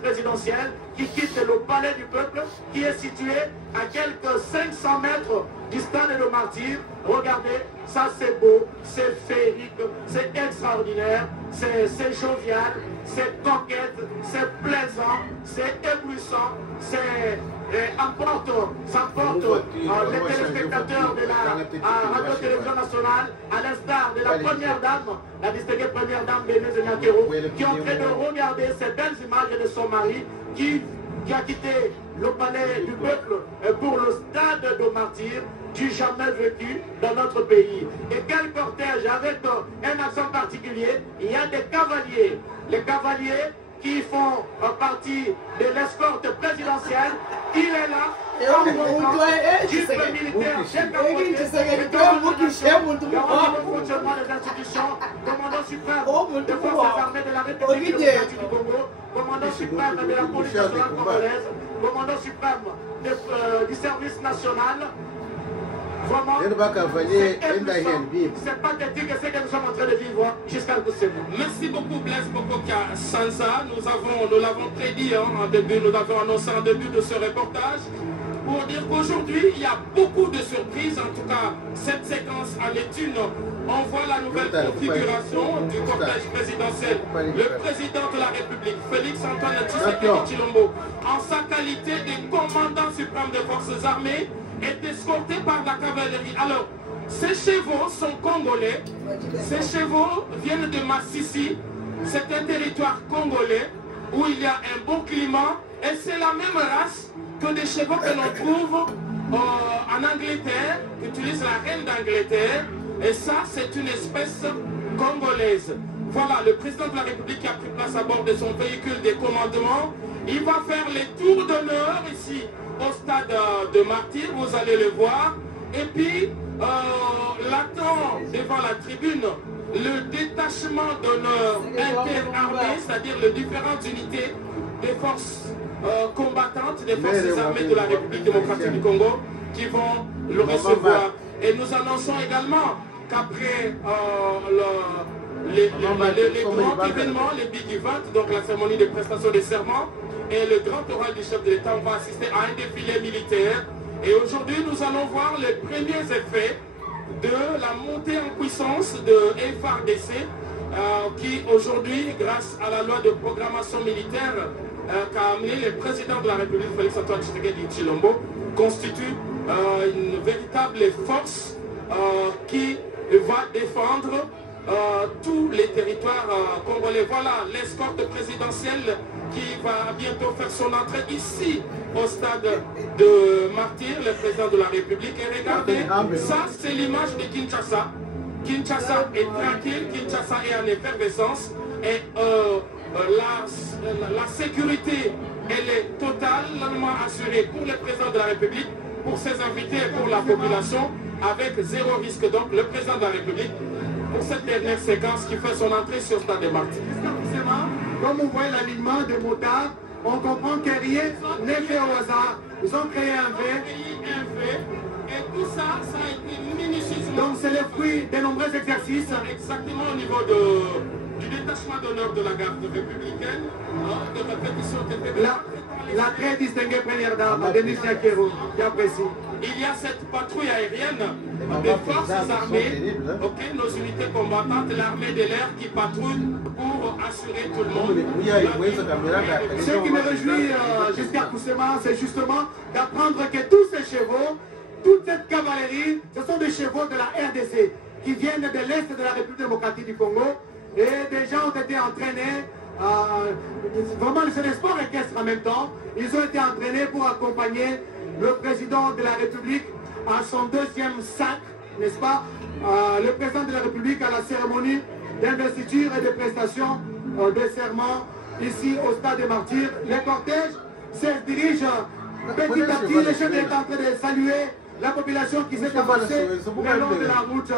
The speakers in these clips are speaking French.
présidentielle qui quitte le palais du peuple, qui est situé à quelques 500 mètres du stade de Martyrs. Regardez, ça c'est beau, c'est féerique, c'est extraordinaire, c'est jovial, c'est coquette, c'est plaisant, c'est éblouissant, c'est ça porte les téléspectateurs de la Radio-Télévision Nationale, à l'instar de la première dame, la distinguée première dame Bénézé Nyakero, qui est en train de regarder ces belles images de son mari qui a quitté le palais du peuple pour le stade de Martyrs, du jamais vécu dans notre pays. Et quel cortège avec un accent particulier, il y a des cavaliers. Les cavaliers qui font partie de l'escorte présidentielle, il est là, du fait militaire, le fonctionnement des institutions, commandant suprême des forces armées de la République démocratique du Congo, commandant suprême de la police nationale congolaise, commandant suprême du service national. Vraiment, c'est pathétique ce que nous sommes en train de vivre jusqu'à ce moment. Merci beaucoup Blaise Bokoka Sansa. Nous l'avons prédit en début, nous l'avons annoncé en début de ce reportage. Pour dire qu'aujourd'hui, il y a beaucoup de surprises. En tout cas, cette séquence en est une. On voit la nouvelle configuration du cortège présidentiel. Le président de la République, Félix Antoine Tshisekedi Tshilombo, en sa qualité de commandant suprême des forces armées, est escorté par la cavalerie. Alors, ces chevaux sont congolais. Ces chevaux viennent de Massissi. C'est un territoire congolais où il y a un bon climat. Et c'est la même race que des chevaux que l'on trouve en Angleterre, qu'utilise la reine d'Angleterre. Et ça, c'est une espèce congolaise. Voilà, le président de la République qui a pris place à bord de son véhicule de commandement. Il va faire les tours d'honneur ici au stade de Martyrs, vous allez le voir. Et puis, l'attend devant la tribune le détachement d'honneur interarmé, c'est-à-dire les différentes unités des forces combattantes, des forces armées de la République démocratique du Congo qui vont le recevoir. Et nous annonçons également qu'après les grands événements, les big events, donc la cérémonie de prestation des serments et le grand oral du chef de l'État, on va assister à un défilé militaire. Et aujourd'hui, nous allons voir les premiers effets de la montée en puissance de FARDC qui aujourd'hui, grâce à la loi de programmation militaire qu'a amené le président de la République, Félix Antoine Tshisekedi Tshilombo, constitue une véritable force qui va défendre tous les territoires congolais. Voilà l'escorte présidentielle qui va bientôt faire son entrée ici au stade de Martyrs, le président de la République. Et regardez, ça c'est l'image de Kinshasa. Kinshasa est tranquille, Kinshasa est en effervescence et la sécurité elle est totalement assurée pour le président de la République, pour ses invités et pour la population, avec zéro risque. Donc le président de la République, pour cette dernière séquence qui fait son entrée sur le stade de Martyrs. Comme vous voyez l'alignement des motards, on comprend que rien n'est fait au hasard. Ils ont créé un V. Et tout ça, ça a été minutieusement. Donc c'est le fruit de nombreux exercices. Exactement au niveau du détachement d'honneur de la garde républicaine, de répétition qui était la très distinguée première dame, Denis Nyakero, qui apprécie. Il y a cette patrouille aérienne des forces armées, nos unités combattantes, l'armée de l'air qui patrouille pour assurer tout le monde. Ce qui me réjouit, j'espère poussément, c'est justement d'apprendre que tous ces chevaux, toute cette cavalerie, ce sont des chevaux de la RDC qui viennent de l'Est de la République démocratique du Congo et des gens ont été entraînés. Vraiment, c'est le sport équestre en même temps. Ils ont été entraînés pour accompagner le président de la République à son deuxième sac, n'est-ce pas? Le président de la République à la cérémonie d'investiture et de prestation de serment ici au stade des Martyrs. Les cortèges se dirigent petit à petit. Le chef est en train de saluer la population qui s'est avancée le long de la route.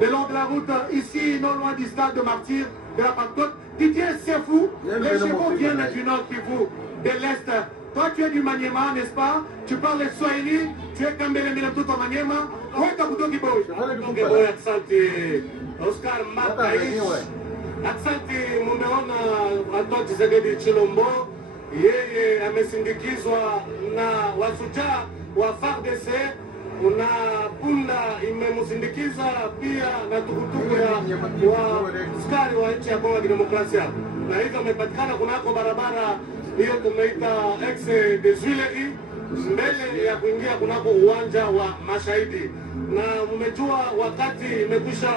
Le long de la route, ici, non loin du stade de Martyrs, de la Pentecôte. Didier, c'est fou. Les chevaux viennent du nord Kivu, de l'est. Toi, tu es du Maniema, n'est-ce pas? Tu parles le Swahili, tu es Kambele Milamtuto Maniema. Où est Kabuto Kiboy? Oscar Mataïs. Asante, mumeona Antoine Tshisekedi Tshilombo, yeye amesindikizwa na wasujaa wa FARDC, na punda imemusindikiza pia na tukutuku ya askari wa nchi ya Kongo ya Kidemokrasia, na hivyo amepatikana kunako barabara hiyo tumeita ex de Juileries, mbele ya kuingia kunako uwanja wa Mashahidi. Na mmejua wakati imekwisha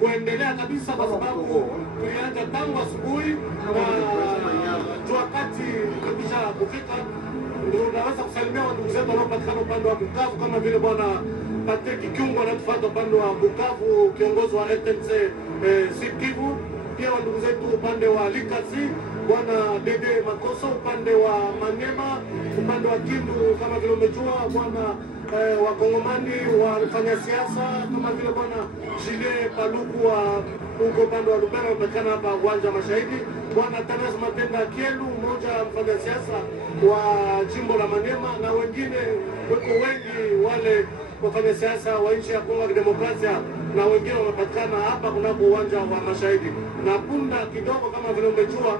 kuendelea kabisa, kwa sababu tulianza tangu asubuhi na wakati imekwisha kufika. Ndio unaweza kusalimia ndugu zetu wanaopatikana upande wa Bukavu, kama vile bwana Patrick Kyungo anatufuata upande wa Bukavu, kiongozi wa RTNC Sud Kivu. Pia ndugu zetu upande wa Likasi, bwana Dede Makoso upande wa Manyema, upande wa Kindu kama vile umejua bwana wakongomani wafanya siasa kama vile bwana Jile Paluku wa huko upande wa Lubero wamekana hapa uwanja wa Mashahidi. Bwana Tanas Matenda Kielu, mmoja mfanya siasa wa jimbo la Manyema, na wengine wako wengi wale wafanya siasa wa nchi ya Kongo ya Kidemokrasia, na wengine wamepatikana hapa kunako uwanja wa Mashahidi. Na punda kidogo kama vile umejua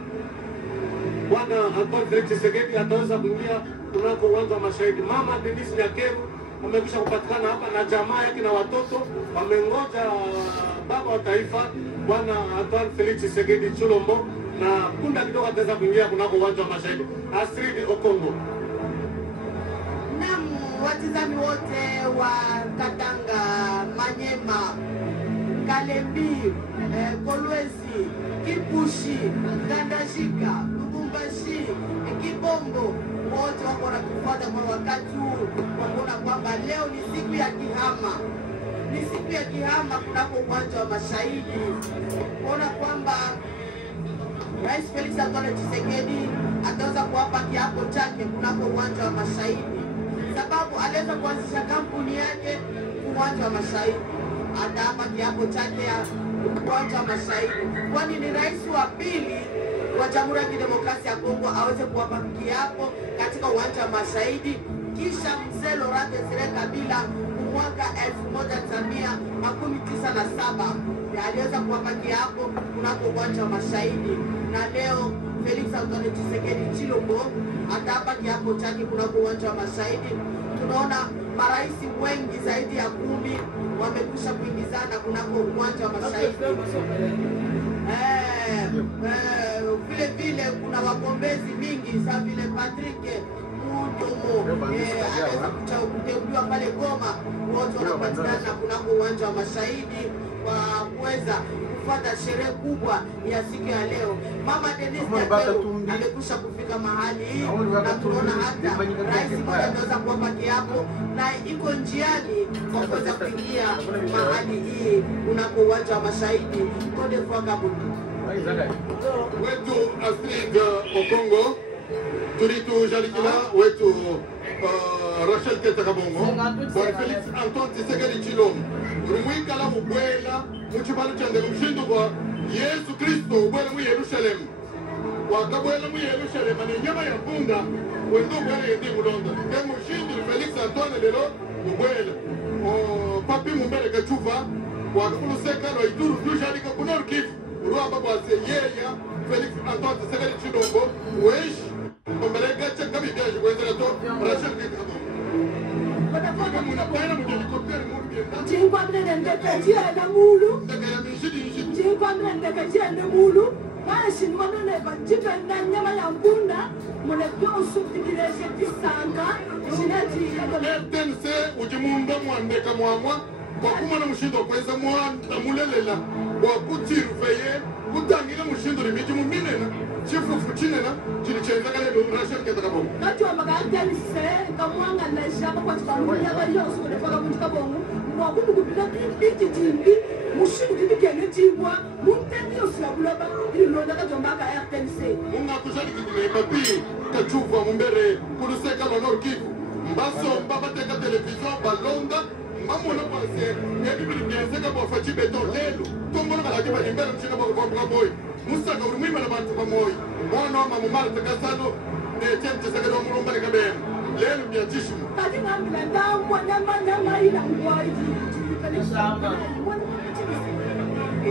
bwana Antoine Felix Tshisekedi ataweza kuingia kunako uwanja wa Mashahidi. Mama Denis Nyakeru amekwisha kupatikana hapa na jamaa yake na watoto, wamengoja baba wa taifa bwana Antoine Felix Tshisekedi Tshilombo, na punda kidogo ataweza kuingia kunako uwanja wa Mashahidi. Astrid Okongo. Naam, watazami wote wa Katanga, Manyema, Kalembi, Kolwezi, Kipushi, Tandashika, Lubumbashi, Kibombo, wote wako wanatufuata kwa wakati huu, wakuona kwamba leo ni siku ya kihama. Ni siku ya kihama kunako uwanja wa Mashahidi. Kuona kwamba Rais Felix Antoine Tshisekedi ataweza kuwapa kiapo chake kunako uwanja wa Mashahidi, sababu aliweza kuanzisha kampuni yake uwanja wa Mashahidi. Ataapa kiapo chake ya uwanja wa Mashahidi, kwani ni rais wa pili wa Jamhuri ya Kidemokrasia ya Kongo aweze kuwapa kiapo katika uwanja wa Mashahidi, kisha mzee Laurent Desire Kabila mwaka 1997 aliweza kuwapa kiapo kunako uwanja wa Mashahidi, na leo Felix Antoine Tshisekedi Tshilombo ataapa kiapo chake kunako uwanja wa Mashahidi. Tunaona marais wengi zaidi ya 10 wamekwisha kuingizana kunako uwanja wa Mashahidi. Vile vile kuna wagombezi mingi za vile Patrick Mudomo anaweza kuteuliwa pale Goma, wote wanapatikana kunako uwanja wa Mashahidi kwa kuweza kufuata sherehe kubwa ya siku ya leo. Mama Denis amekwisha kufika mahali hii, na tunaona hata rais mmoja anaweza kuwapa kiapo na iko njiani kwa kuweza kuingia mahali hii kunako uwanja wa Mashahidi. Kode kwa Gabutu wetu Astrid Okongo, turitu Jalikina, wetu Rachel Ketakabongo, bwana Felix Antoine Tshisekedi Tshilombo, rumwikala mubwela muchibalo chande mshindu kwa Yesu Kristo ubwela mu Yerusalemu. Wakabwela mu Yerusalemu ni nyama ya punda, wendo bwela yendi mulonda. Kemu mshindu Felix Antoine lelo ubwela. Papi mumbele kachuva, wakulu sekalo ituru tujalika kunor kifu. Rua baba yeya Felix Antoine Tshisekedi Tshilombo, wesh Omeleka chakabi biaji kwenzela to Rachel Ketakabongo. Jingwa mnende kajia mulu. Jingwa mnende kajia mulu. Mashi mwanone bajipenda nyama ya mpunda. Mune kwa usutikileshe tisanga. Shinaji yako. RTNC ujimunda mwandeka mwamwa. Kwa kumana mshindo kwenza mwanda mulelela. Kwa kutirufeye. Kutangile mshindo limiti muminena. Chifu fuchinena. Chilichenza kale Rachel Ketakabongo. Kati wa RTNC kamwanga na shaka kwa chikamuni yaba yosu kwa Kabongo. Mwakundu kupila biti timbi. Mushindu kibikene timbwa. Muntendi yosilabulaba. Ilonda kajombaka RTNC. Munga kujali kitile papi. Kachuva mumbere. Kuluseka lonor kivu. Mbaso mbabateka television balonda. Mamona pase. Yabibili bienzeka kwa fachi beton lelo. Tongono kalakiba nimbele mchina kwa boy. Musaka urumima na bantu kwa moi. Mwana wa mamumara takasano. Nechemche sakado murumba ni kabemu. Lelo mbiachishu. Kati ngambila ndamwa nyama ila mwaji.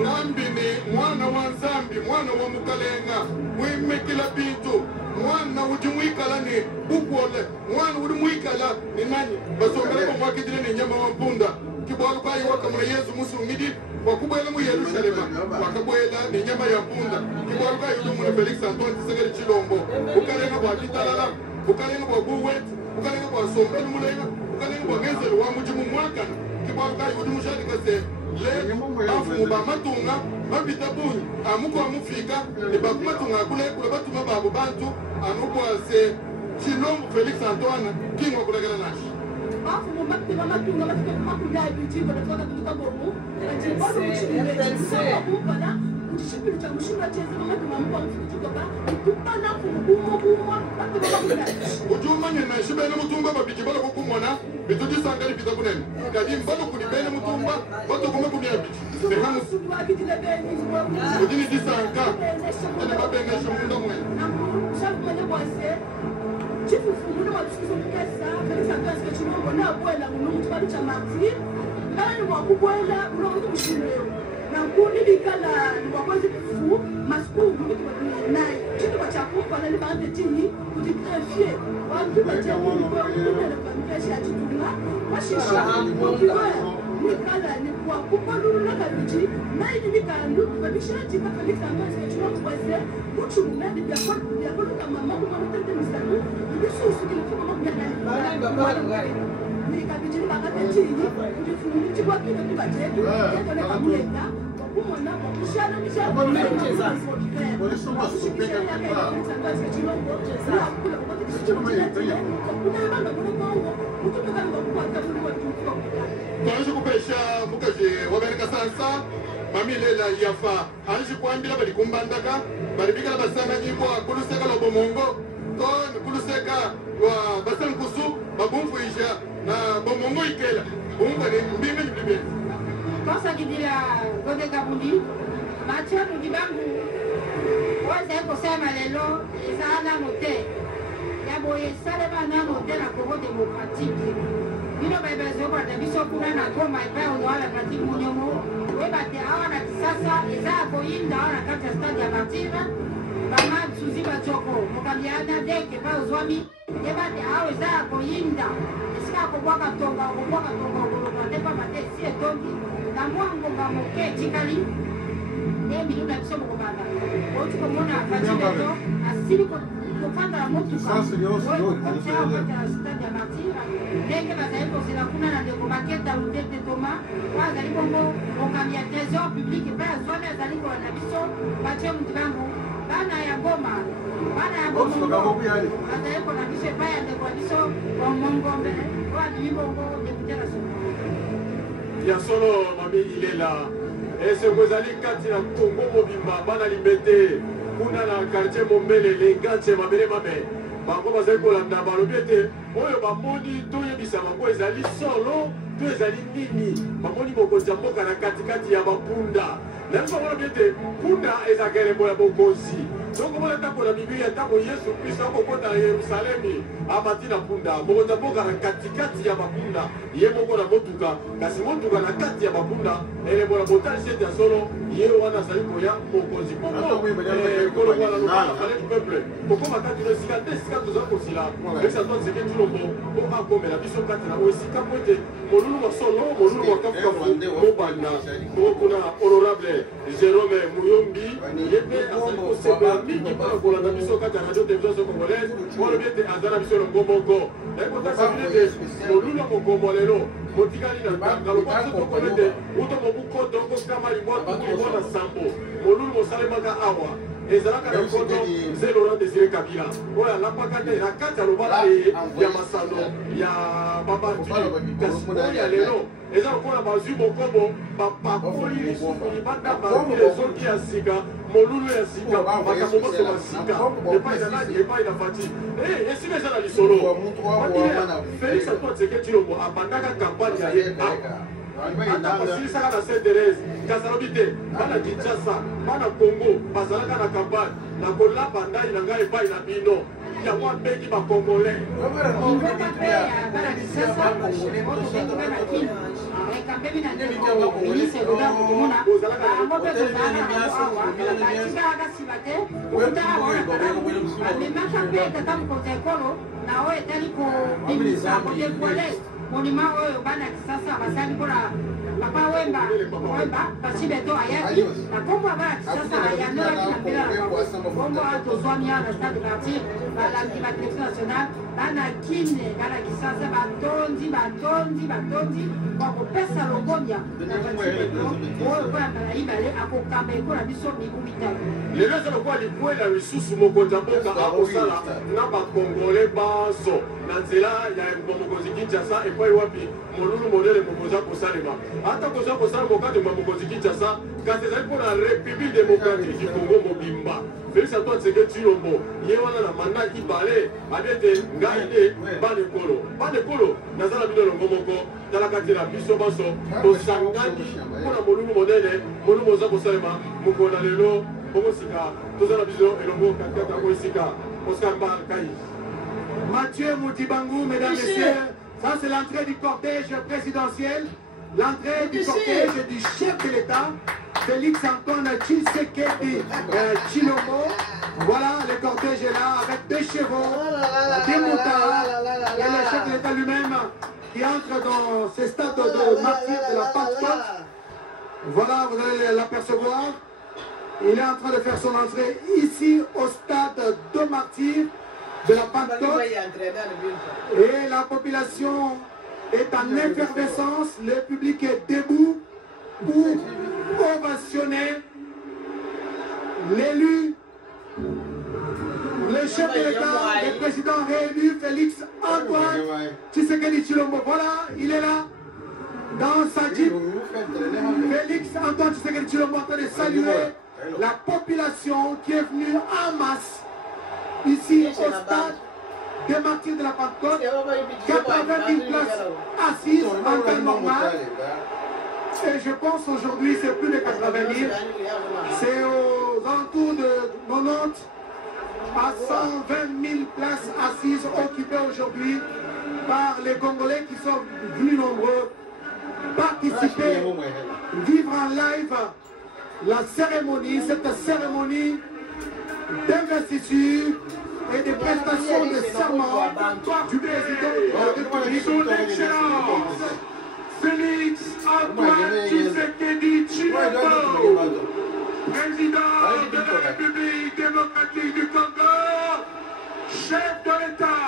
ngambi ni mwana wa nzambi mwana wa mukalenga mwimekila bintu mwana udi mwikala ni bukwole mwana udi mwikala ni nani basongela kwa mwakidile ni nyama wa mpunda kibwalu kwa iwaka muna Yesu musungidi wakubwela mu Yerusalema wakabwela ni nyama ya mpunda kibwalu kwa yudu muna Felix Antoine Tshisekedi Tshilombo ukalenga kwa Kitalala ukalenga kwa Buwet ukalenga kwa Sombelu Mulenga ukalenga kwa Ngenzelu wa mujimu mwakana kibwalu kwa yudu mushadi kase le afumu ba matunga mabita bunyi amuko amufika ni bakumatunga akule kule batuma babu bantu anukwase Tshilombo Felix Antoine kingwa kulagala nashi afumu matunga bafika kumakunda ibitigo natwaka tukabomu atibono mushimire kubana mushimire cha mushimira cheze matunga mko amufika ba kupana kubumo bakubakunda ujumanye na shibene mutumba babiji bala kukumona bitudi sangari bita kunene kadi mbalo kunibene mutumba bato kuma kunyabi behamu ujini disanka ene babene shumunda mwe shakumanya kwase chifufu muna watusikizo mkesa kanisa kanisa chilombo na abuela munu tubali cha martir ngala ni wakubwela unawangu mshimileo na nkuni bikala ni wakwazi kufu masiku munu tubali nae chitu kwa chakumpa na libaante tini kujikrefie wantu batia munu kwa munu kwa mkeshi ya chitunga washisha wakiwaya nikala ni kwa kupalulu na kabiji na ini bikalu kwa bishirati kwa Felix Antoine Tshisekedi kwase muchu mumedi ya kwa kama mama kwa mtende misalu bisusu kilifika mama ya ni kabiji ni bakate chini kujifunga chikwa kitu kibajetu ndio na kamuleta kumona kwa kushana mishana kwa mcheza kwa kushikisha ya kwa Antoine Tshisekedi na kula kwa kitu kuna mama kwa Kongo kutoka kwa kwa Twanji kupesha mukaje wabereka sansa mamilela yafa anji kwambira bali kumbandaka bali bikala basana nyimbo kuluseka lo bomongo ton kuluseka wa basankusu babumfuisha na bomongo ikela bunga ni mbime ni bibi kosa kidila gode kabundi macho tudibangu waza kusema lelo izana note yabo yesalema na note na Congo démocratique bino baibazo kwa tabiso kuna na Goma ipa wala kati munyomo webate awana kisasa eza koyinda awana kati stade ya Martira bama suziba choko mukambiana deke pa uzwami yebate awo eza koyinda isika kubwaka tonga kwa tepa mate sie tongi na mwango ngamoke chikali nemi nuna biso mukubanda oti komona fajibeto asili kufanda la motu kwa stade ya Martira deke bazaiko zila kuna na deko maketa utete toma kwa zalibongo okamia trésor public pa zone zaliko na biso bache mutibangu bana ya Goma bazaiko na biso pa ya deko biso kwa mongombe kwa dibongo depute la solo ya solo mami ilela ese kozali kati na Kongo mobimba bana limbete kuna na quartier Mombele lenganche mabele mabe bango bazali kolanda balobi ete oyo bamoni toyebisa bango ezali solo to ezali nini bamoni mokonzi ya mboka na katikati ya bapunda na biso balobi ete punda ezalaka elembo ya bokonzi donc mona ntango na biblia ntango Yesu Kristo akokota na Yerusalemi amati na punda mokonzi ya mboka na katikati ya bapunda ye moko na motuka kasi motuka na kati ya bapunda elembo na botanisi ete ya solo ye wana azali koya mokonzi kolokwana lobala du peuple kokoma kati na esika nde esika tozali kosila Felix Antoine Tshisekedi Tshilombo po akomela biso kati na esika po ete molulu wa solo molulu wa kafukafu mobanda kuna honorable Jérôme Muyombi ye mpe azali kosepela mingi mpona kolanda biso kati ya radio télévision congolaise walobi ete aza na biso elongo moko ekotasa bino ete molulu ya mokombo lelo motikali na ntanga lokoso tokona ete uto mobukoto okokama limwa tuku limwa na sambo molulu mosalemaka awa ezalaka na koto nzela Laurent Désiré Kabila oyo alapaka te na kati ya lobala ya masano ya babanduli kasi oyo ya lelo eza lokola bazwi mokombo bapakoli lisusu libanda bavi ezoki ya sika molulu ya sika makambo moso basika epai na nani epai na fati esika eza na lisolo Félix Antoine Tshisekedi Tshilombo abandaka kampagne ya ye ata basilisaka na Sainte Thérèse kasi alobi te bana Kinshasa bana Congo bazalaka na kampagne na kolapa ndai na ngai epai na bino yango abengi bakongolais ekambe mina ndeko ministre goda kumuna bango pe kozala batikaka siba te okutaka wana amemaka mpe tata mokonzi ya ekolo na oyo etali kobimisa kodepole monima oyo bana kisasa basali mpona papa wemba basi beto ayaki na kombo ya bana kisasa ayanolaki na mbela na bango kombo oyo tozwami awa na stade martyr balandi ba télévision nationale bana kine bana kisasa batondi bakopesa longonya na basi beto oyo mpona mbala ibale akokamba ekola biso miku mitano lelo eza lokola likwela lisusu mokonzi ya mboka akosala na bakongole baso na nzela ya mokonzi kinshasa epai wapi molulu modele mokonzi akosalema ata koza kosala mokatema mokonzi kinshasa kasi ezali mpona république démocratique du congo mobimba félix antoine tshisekedi tshilombo ye wana na manda ibale abi ete ngai nde banekolo naza na bino elongo moko tala kati na biso baso tosangani mpona molulu modele molulu oza kosalema mokolo na lelo omosika toza na biso elongo katikati yango esika oscar mbar kai Mathieu Moutibangou, mesdames, messieurs, ça c'est l'entrée du cortège présidentiel, l'entrée du cortège du chef de l'État, Félix Antoine Tshisekedi Tshilombo. Voilà, le cortège est là avec deux chevaux, des moutards, et le chef de l'État lui-même qui entre dans ce stade de martyr de la Pentecôte. Voilà, vous allez l'apercevoir. Il est en train de faire son entrée ici au stade de martyr de la Pentecôte, et la population est en effervescence, le public est debout pour ovationner l'élu, le chef de l'État, le président réélu, Félix Antoine Tshisekedi Tshilombo. Voilà, il est là, dans sa jeep. Félix Antoine Tshisekedi Tshilombo en train de saluer la population qui est venue en masse ici au stade des martyrs de la Pentecôte, 80 000 places assises en temps normal. Et je pense aujourd'hui c'est plus de 80 000. C'est aux alentours de 90 à 120 000 places assises occupées aujourd'hui par les Congolais qui sont venus nombreux participer, vivre en live la cérémonie, cette cérémonie d'investiture et de prestations de serment du président de la République. Son Excellence Félix Antoine Tshisekedi Tshilombo, président de la République démocratique du Congo, chef de l'État.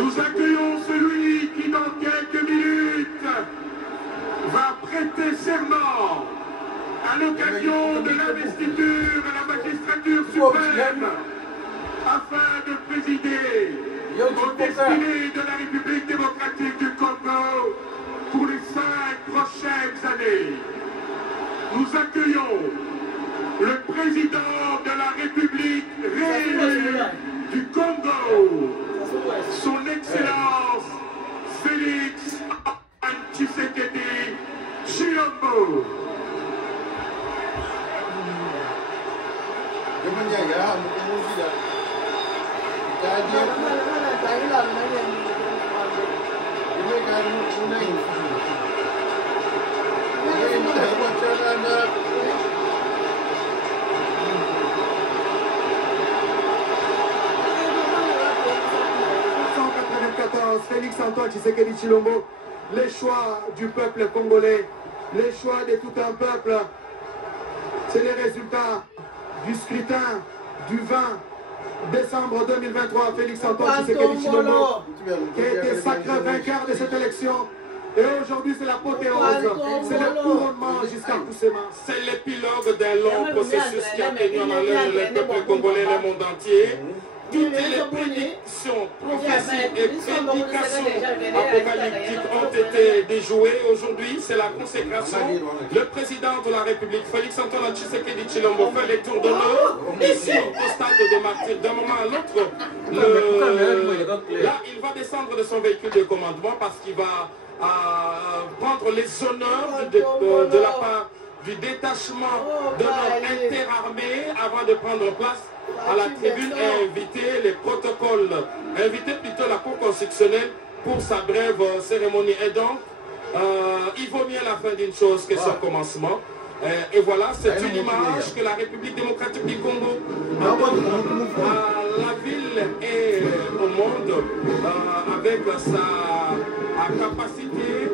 Nous accueillons celui qui dans quelques minutes va prêter serment à l'occasion de l'investiture de la magistrature suprême afin de présider aux destinées de la République démocratique du Congo pour les 5 prochaines années. Nous accueillons le président de la République réélu du Congo, son Excellence Félix Antoine Tshisekedi Tshilombo. Félix Antoine Tshisekedi Tshilombo, les choix du peuple congolais, les choix de tout un peuple, c'est les résultats du scrutin du 20 décembre 2023. Félix Antoine Tshisekedi Tshilombo qui a été sacré vainqueur de cette élection. Et aujourd'hui, c'est l'apothéose, c'est le couronnement jusqu'à Poussema. C'est l'épilogue d'un long processus qui a tenu en haleine le peuple congolais et le monde entier. Toutes les prédictions, prophéties et prédications apocalyptiques ont été déjouées. Aujourd'hui, c'est la consécration. Le président de la République, Félix Antoine Tshisekedi Tshilombo, fait les tours d'honneur ici au stade de des martyrs. D'un moment à l'autre, là, il va descendre de son véhicule de commandement parce qu'il va prendre les honneurs de la part du détachement d'honneur interarmé avant de prendre place à la tribune et inviter les protocoles, inviter plutôt la Cour constitutionnelle pour sa brève cérémonie. Et donc, il vaut mieux la fin d'une chose que son commencement. Et voilà, c'est une image que la République démocratique du Congo, la ville et au monde, avec sa capacité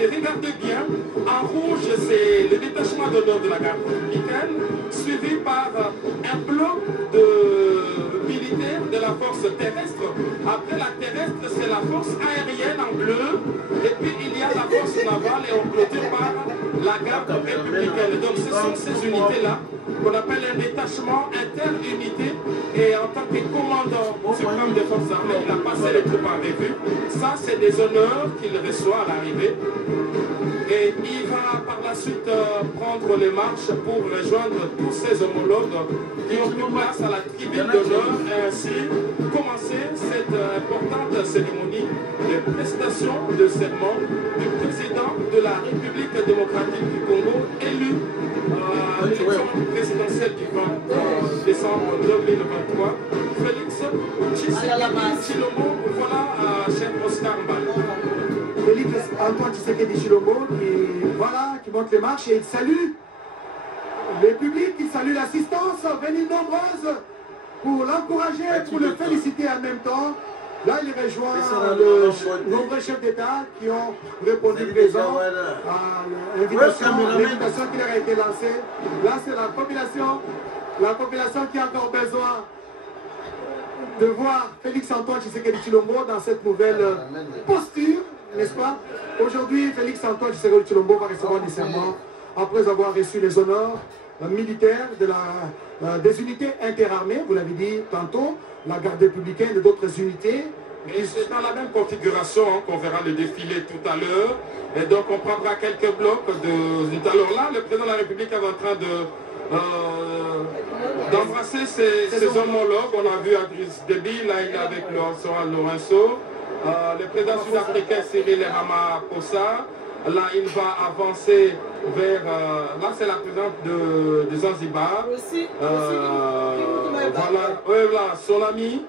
Regardez bien, en rouge c'est le détachement d'honneur de la garde républicaine, suivi par un bloc de militaires de la force terrestre. Après la terrestre, c'est la force aérienne en bleu, et puis il y a la force navale et on clôture par la garde républicaine. Donc ce sont ces unités-là qu'on appelle un détachement interunité, et en tant que commandant suprême des forces armées, il a passé les troupes en revue. Ça, c'est des honneurs qu'il reçoit à l'arrivée. Et il va par la suite prendre les marches pour rejoindre tous ses homologues qui ont pris place à la tribune d'honneur et ainsi commencer cette importante cérémonie de prestation de serment du président de la République démocratique du Congo, élu à l'élection présidentielle du 20 décembre 2023, Félix Chilombo, voilà, chef Oscar Mbala. Félix Antoine Tshisekedi Chilombo qui monte les marches et il salue le public, il salue l'assistance venue nombreuse pour l'encourager, pour le féliciter en même temps. Là, il rejoint de nombreux chefs d'État qui ont répondu présent à l'invitation qui leur a été lancée. Là, c'est la population qui a encore besoin de voir Félix Antoine Tshisekedi Chilombo dans cette nouvelle posture, n'est-ce pas? Aujourd'hui, Félix Antoine Tshisekedi Chilombo va recevoir du serment après avoir reçu les honneurs militaires des unités interarmées, vous l'avez dit tantôt, la garde républicaine et d'autres unités. Et c'est dans la même configuration qu'on verra le défilé tout à l'heure. Et donc on prendra quelques blocs de... Alors là, le président de la République est en train d'embrasser ses homologues. On a vu Adriss Déby, là il est avec Lorenzo. Le président sud-africain Cyril Ramaphosa. Là il va avancer vers... là c'est la présidente de Zanzibar. Voilà, son ami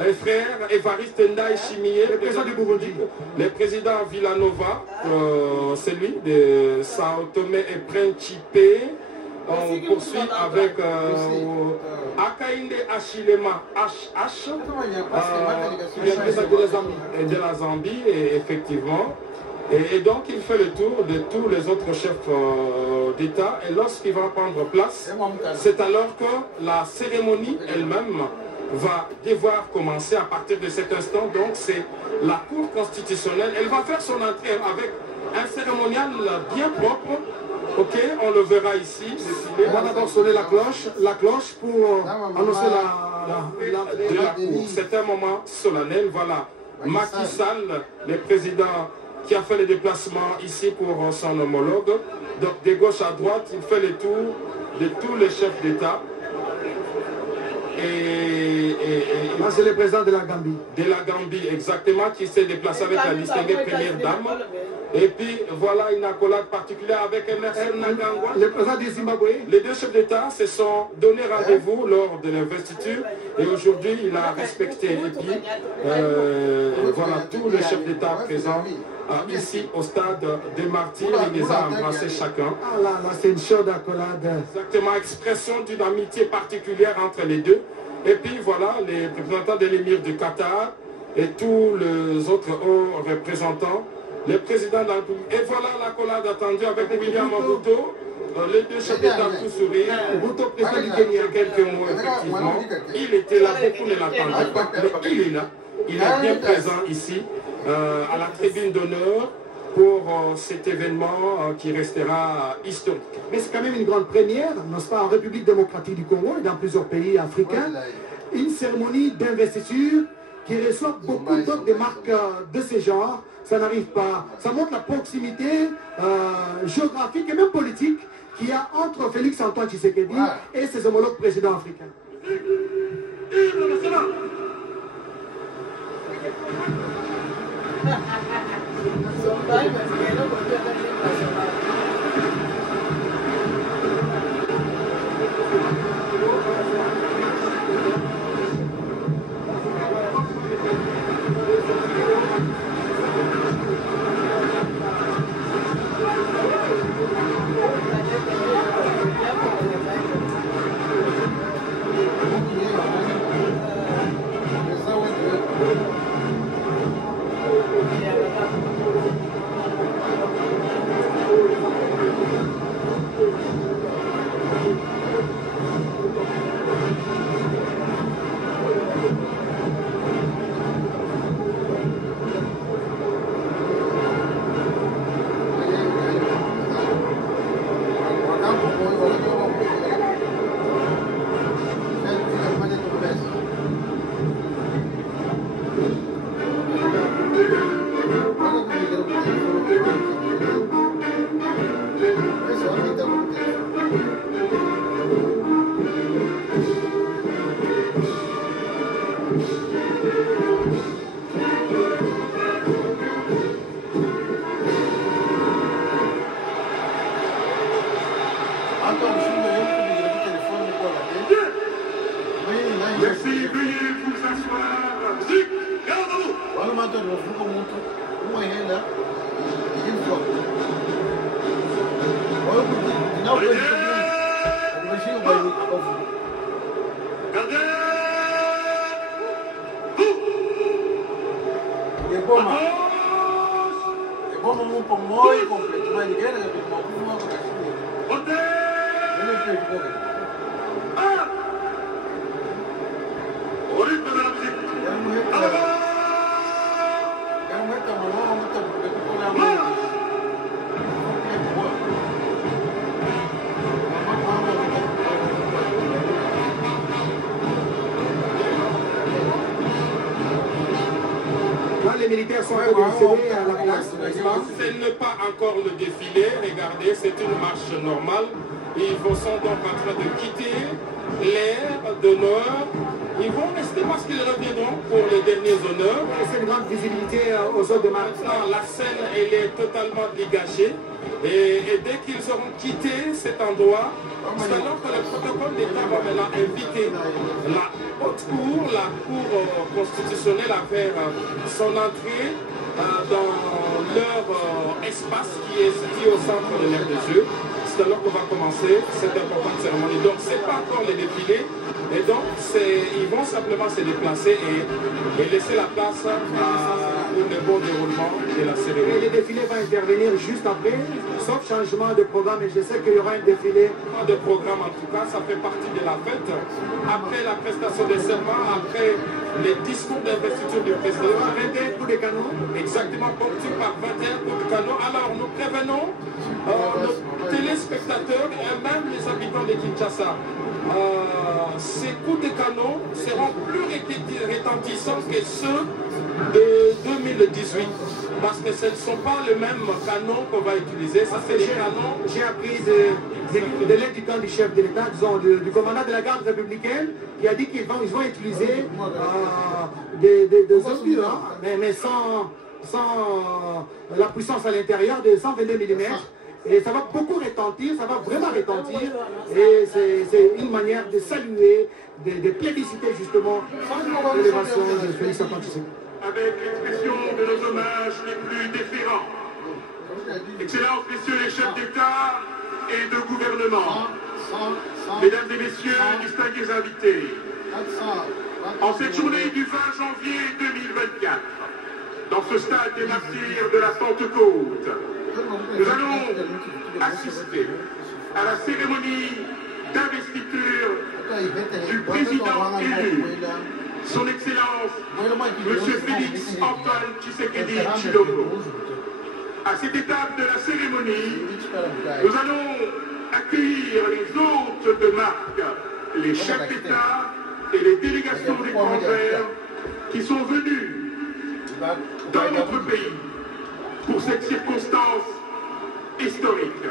et frère Évariste Ndaye Chimié, le président du Burundi. Le président Villanova, c'est lui, de Sao Tomé et Principe. On poursuit avec Akainde Achilema HH, de la Zambie, et effectivement. Et donc il fait le tour de tous les autres chefs d'État. Et lorsqu'il va prendre place, c'est alors que la cérémonie elle-même va devoir commencer à partir de cet instant. Donc c'est la Cour constitutionnelle. Elle va faire son entrée avec un cérémonial bien propre. Ok, on le verra ici. On va d'abord sonner la cloche pour annoncer de la Cour. C'est un moment solennel. Voilà, Macky Sall, le président qui a fait le déplacement ici pour son homologue. Donc de gauche à droite, il fait le tour de tous les chefs d'État. Là, c'est le président de la Gambie. De la Gambie, exactement, qui s'est déplacé avec la distinguée première dame. Et puis, voilà une accolade particulière avec Emerson Mnangagwa. Le président du Zimbabwe. Les deux chefs d'État se sont donné rendez-vous lors de l'investiture. Et aujourd'hui, il a respecté. Et puis, voilà, tous les chefs d'État présents ici au stade des Martyrs. Il les a embrassés chacun. Ah là, c'est une chaude accolade. Exactement, expression d'une amitié particulière entre les deux. Et puis voilà, les représentants de l'émir du Qatar et tous les autres hauts représentants, le président de la République. Et voilà l'accolade attendue avec William Mobuto, les deux chefs d'État tout sourire. Mobuto, président du Kenya. Quelques mots, effectivement. Il était là, beaucoup ne l'attendaient pas, mais il est là. Il est bien présent ici, à la tribune d'honneur, pour cet événement qui restera historique. Mais c'est quand même une grande première, n'est-ce pas, en République démocratique du Congo et dans plusieurs pays africains, une cérémonie d'investiture qui reçoit beaucoup d'autres marques de ce genre. Ça n'arrive pas. Ça montre la proximité géographique et même politique qu'il y a entre Félix Antoine Tshisekedi et ses homologues présidents africains. Merci, veuillez vous asseoir. Les militaires sont accédés à la place. Ce n'est pas encore le défilé, regardez, c'est une marche normale. Ils sont donc en train de quitter l'air d'honneur. Ils vont rester parce qu'ils reviendront pour les derniers honneurs. C'est une grande visibilité aux autres de marche. Maintenant, la scène, elle est totalement dégagée. Et dès qu'ils auront quitté cet endroit, c'est alors que le protocole d'État va maintenant inviter la haute cour, la cour constitutionnelle à faire son entrée dans leur espace qui est situé au centre de l'aire de jeu. C'est alors qu'on va commencer cette importante cérémonie. Donc, ce n'est pas encore le défilé. Et donc, ils vont simplement se déplacer et laisser la place pour le bon déroulement de la cérémonie. Et le défilé va intervenir juste après, sauf changement de programme. Et je sais qu'il y aura un défilé. De programme, en tout cas, ça fait partie de la fête. Après la prestation des serments, après les discours d'investiture du président. 21 coups de canon. Exactement, ponctué par 21 coups de canon. Alors, nous prévenons nos téléspectateurs et même les habitants de Kinshasa. Ces coups de canon seront plus retentissants que ceux de 2018 parce que ce ne sont pas les mêmes canons qu'on va utiliser. Ça, c'est des canons. J'ai appris de l'aide du camp du chef de l'État, disons, du commandant de la garde républicaine, qui a dit qu'ils vont utiliser des obus, hein, mais sans la puissance à l'intérieur de 122 mm. Et ça va beaucoup retentir, ça va vraiment retentir. Et c'est une manière de saluer, de plébisciter justement l'élévation de Félix Antoine Tshisekedi. Avec l'expression de nos hommages les plus déférents. Excellences, messieurs les chefs d'État et de gouvernement, mesdames et messieurs, distingués invités, en cette journée du 20 janvier 2024, dans ce stade des martyrs de la Pentecôte, nous allons assister à la cérémonie d'investiture du président élu, son Excellence, M. Félix Antoine Tshisekedi Tshilombo. À cette étape de la cérémonie, nous allons accueillir les hôtes de marque, les chefs d'État et les délégations étrangères qui sont venus dans notre pays pour cette circonstance historique.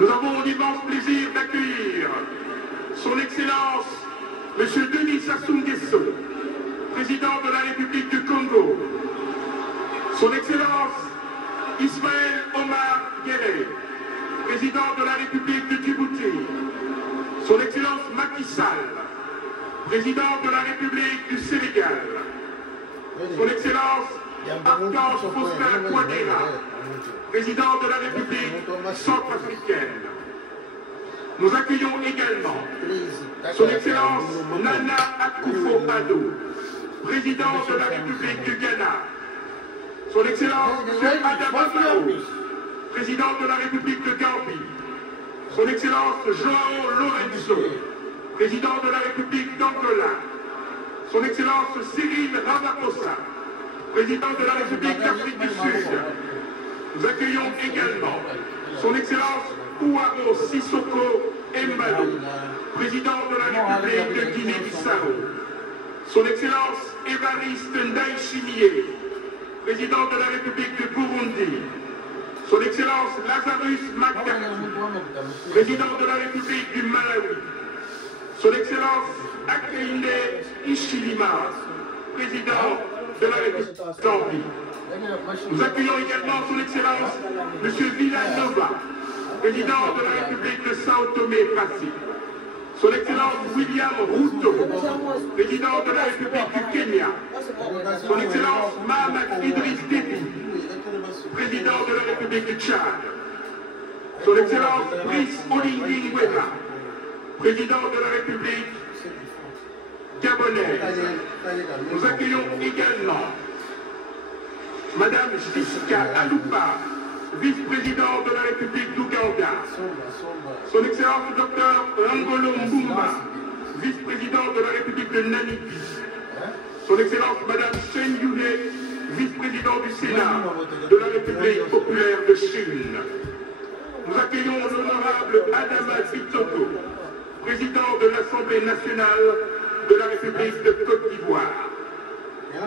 Nous avons l'immense plaisir d'accueillir son Excellence, M. Denis Sassou Nguesso, président de la République du Congo, son Excellence Ismaël Omar Guelleh, président de la République de Djibouti, son Excellence Macky Sall, président de la République du Sénégal, son Excellence Archange Faustin Touadéra, président de la République centrafricaine. Nous accueillons également son Excellence Nana Akufo-Addo, président de la République du Ghana, son Excellence M. Adama Barrow, président de la République de Gambie, son Excellence Joao Lorenzo, président de la République d'Angola, son Excellence Cyril Ramaphosa, président de la République d'Afrique du Sud. Nous accueillons également son Excellence Ouaro Sissoko Embalo, président de la République de Guinée-Bissau, son Excellence Évariste Ndayishimiye, président de la République du Burundi, son Excellence Lazarus Makdaki, président de la République du Malawi, son Excellence Hakainde Hichilema, président de la République d'Ambie. Nous accueillons également son Excellence M. Villanova, président de la République de Sao Tomé et Principe, Son Excellence William Ruto, président de la République du Kenya. Son Excellence Mahamat Idriss Déby, président de la République du Tchad. Son Excellence Brice Oligui Nguema, président de la République gabonaise. Nous accueillons également Madame Jessica Aloupa, vice-présidente de la République d'Ouganda. Son Excellence Dr Angolo Mbumba, vice-président de la République de Namibie. Son Excellence Madame Chen Yune, vice-président du Sénat de la République populaire de Chine. Nous accueillons l'honorable Adama Sissoko, président de l'Assemblée nationale de la République de Côte d'Ivoire.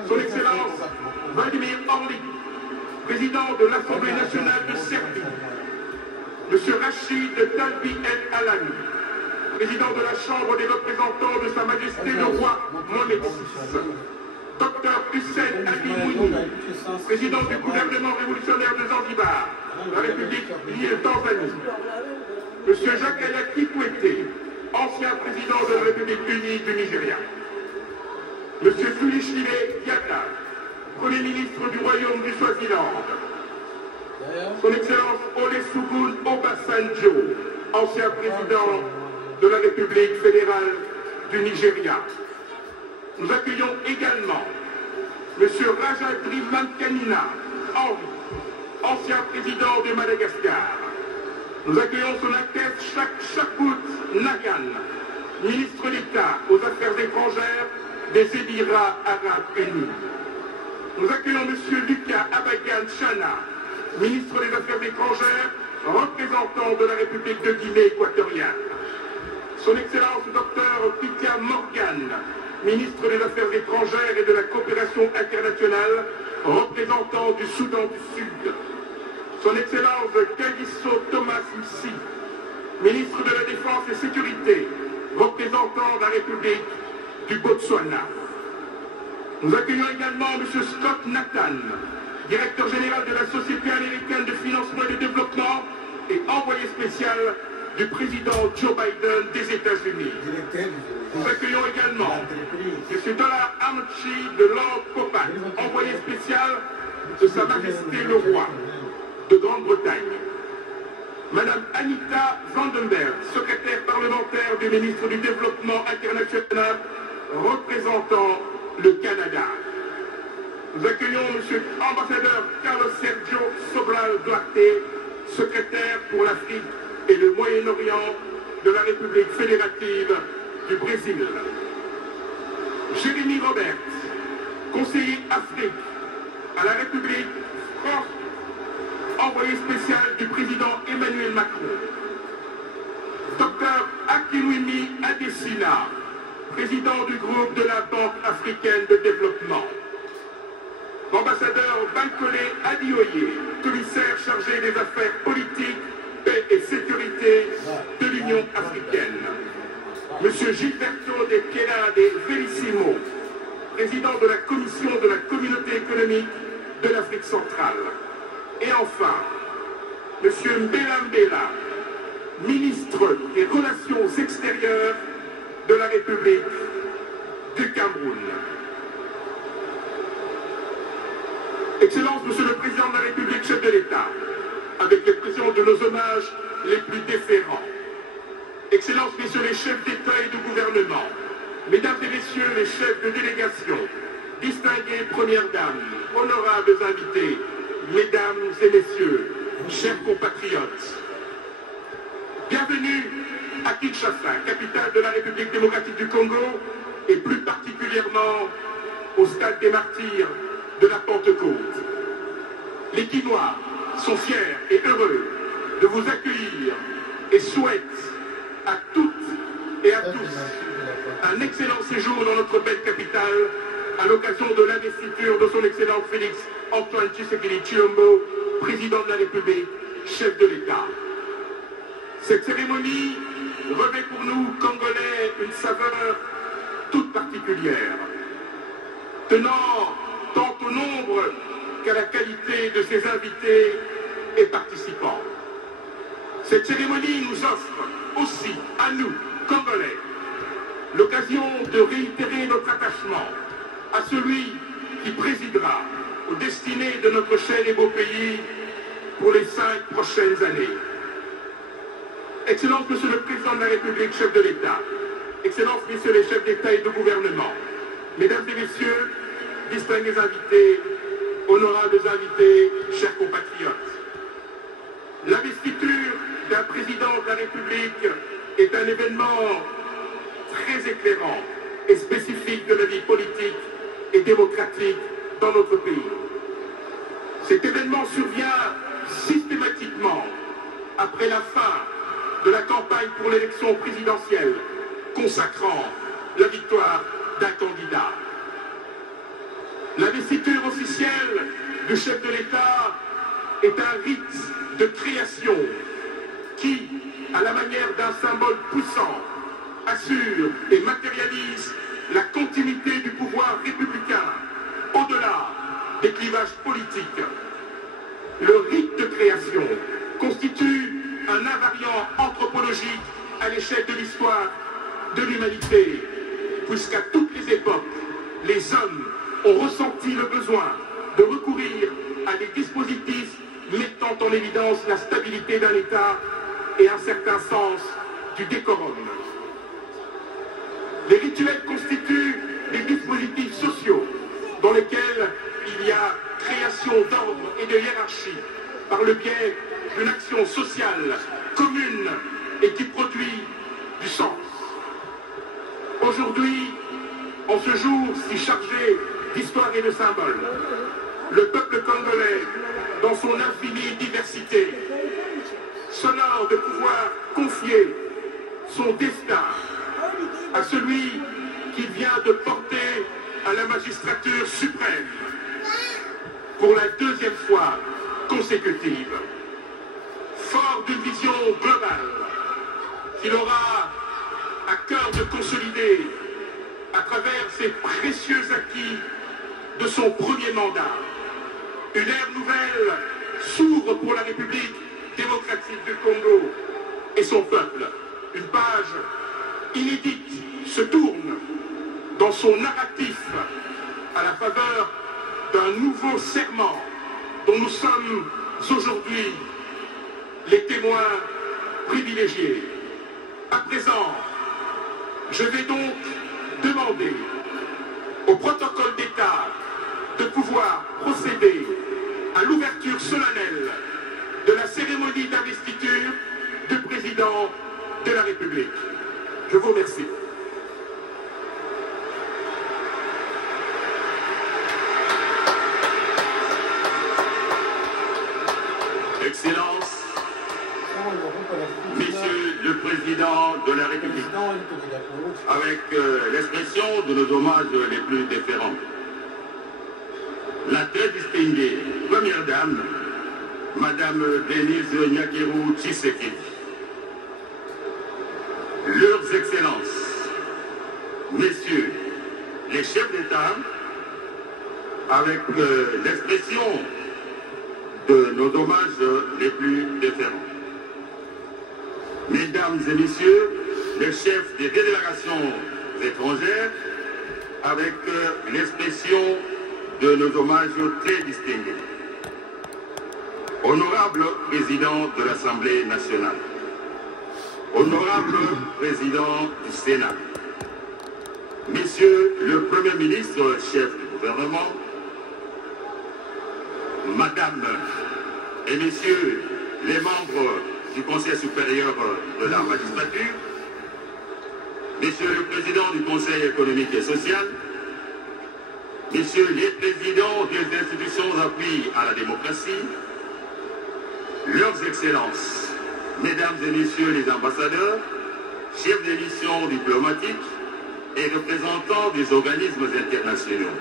Son Excellence Vladimir Orlik, président de l'Assemblée nationale de Serbie. Monsieur Rachid Talbi El Alani, président de la Chambre des représentants de Sa Majesté le Roi Mohamed VI. Dr Hussein Ali Mouni, président du gouvernement révolutionnaire de Zanzibar, la République liée Tanzanie. Monsieur Jacques Ayaki Kouete, ancien président de la République unie du Nigeria. Monsieur Zulishile Diata, Premier ministre du Royaume du Swaziland. Son Excellence Olusegun Obasanjo, ancien président de la République fédérale du Nigeria. Nous accueillons également Monsieur Rajadri Mankanina Henri, ancien président de Madagascar. Nous accueillons son Altesse Chakut Nagan, ministre d'État aux Affaires étrangères des Émirats Arabes Unis. Nous accueillons M. Lucas Abagan Chana, ministre des Affaires étrangères, représentant de la République de Guinée équatoriale. Son Excellence Dr Pitya Morgan, ministre des Affaires étrangères et de la coopération internationale, représentant du Soudan du Sud. Son Excellence Kagiso Thomas Msi, ministre de la Défense et Sécurité, représentant la République du Botswana. Nous accueillons également M. Scott Nathan, directeur général de la Société américaine de financement et de développement et envoyé spécial du président Joe Biden des États-Unis. Nous accueillons également M. Dola Amchi de Lord Popat, envoyé spécial de Sa Majesté le Roi de Grande-Bretagne. Madame Anita Vandenberg, secrétaire parlementaire du ministre du Développement international, représentant le Canada. Nous accueillons M. ambassadeur Carlos Sergio Sobral Duarte, secrétaire pour l'Afrique et le Moyen-Orient de la République fédérative du Brésil. Jérémy Robert, conseiller Afrique à la République France, envoyé spécial du président Emmanuel Macron. Dr Akinwumi Adesina, président du groupe de la Banque africaine de développement. L'ambassadeur Bankole Adioye, commissaire chargé des affaires politiques, paix et sécurité de l'Union africaine. Monsieur Gilberto de Queda de Verissimo, président de la commission de la communauté économique de l'Afrique centrale. Et enfin, monsieur Mbela Mbela, ministre des Relations extérieures de la République du Cameroun. Excellence, Monsieur le Président de la République, chef de l'État, avec l'expression de nos hommages les plus déférents. Excellences, Messieurs les chefs d'État et de gouvernement, Mesdames et Messieurs les chefs de délégation, distinguées Premières Dames, honorables invités, Mesdames et Messieurs, chers compatriotes, bienvenue à Kinshasa, capitale de la République démocratique du Congo, et plus particulièrement au stade des martyrs de la Pentecôte. Les Guinois sont fiers et heureux de vous accueillir et souhaitent à toutes et à tous un excellent séjour dans notre belle capitale à l'occasion de l'investiture de son Excellence Félix Antoine Tshisekedi Tshilombo, président de la République, chef de l'État. Cette cérémonie revêt pour nous, Congolais, une saveur toute particulière, tenant tant au nombre qu'à la qualité de ses invités et participants. Cette cérémonie nous offre aussi, à nous, Congolais, l'occasion de réitérer notre attachement à celui qui présidera aux destinées de notre cher et beau pays pour les 5 prochaines années. Excellences, Monsieur le Président de la République, chef de l'État, Excellences, Messieurs les chefs d'État et de gouvernement, Mesdames et Messieurs, distingués invités, honorables invités, chers compatriotes, l'investiture d'un président de la République est un événement très éclairant et spécifique de la vie politique et démocratique dans notre pays. Cet événement survient systématiquement après la fin de la campagne pour l'élection présidentielle, consacrant la victoire d'un candidat. L'investiture officielle du chef de l'État est un rite de création qui, à la manière d'un symbole puissant, assure et matérialise la continuité du pouvoir républicain au-delà des clivages politiques. Le rite de création constitue un invariant anthropologique à l'échelle de l'histoire de l'humanité, puisqu'à toutes les époques, les hommes ont ressenti le besoin de recourir à des dispositifs mettant en évidence la stabilité d'un État et un certain sens du décorum. Les rituels constituent des dispositifs sociaux dans lesquels il y a création d'ordre et de hiérarchie par le biais d'une action sociale commune et qui produit du sens. Aujourd'hui, en ce jour si chargé d'histoire et de symboles, le peuple congolais, dans son infinie diversité, s'honore de pouvoir confier son destin à celui qui vient de porter à la magistrature suprême pour la 2e fois consécutive. Fort d'une vision globale qu'il aura à cœur de consolider à travers ses précieux acquis de son premier mandat. Une ère nouvelle s'ouvre pour la République démocratique du Congo et son peuple. Une page inédite se tourne dans son narratif à la faveur d'un nouveau serment dont nous sommes aujourd'hui les témoins privilégiés. À présent, je vais donc demander au protocole d'État de pouvoir procéder à l'ouverture solennelle de la cérémonie d'investiture du président de la République. Je vous remercie. Excellences, Monsieur le Président de la République, avec l'expression de nos hommages les plus déférents, la très distinguée Première Dame, Madame Denise Nyakeru Tshisekedi, Leurs Excellences, Messieurs les chefs d'État, avec l'expression de nos hommages les plus déférents. Mesdames et Messieurs, les chefs des délégations étrangères, avec l'expression de nos hommages très distingués. Honorable Président de l'Assemblée nationale, Honorable Président du Sénat, Monsieur le Premier ministre, chef du gouvernement, Madame et Messieurs les membres du Conseil supérieur de la magistrature, Monsieur le Président du Conseil économique et social, Messieurs les présidents des institutions d'appui à la démocratie, Leurs Excellences, Mesdames et Messieurs les ambassadeurs, chefs des missions diplomatiques et représentants des organismes internationaux,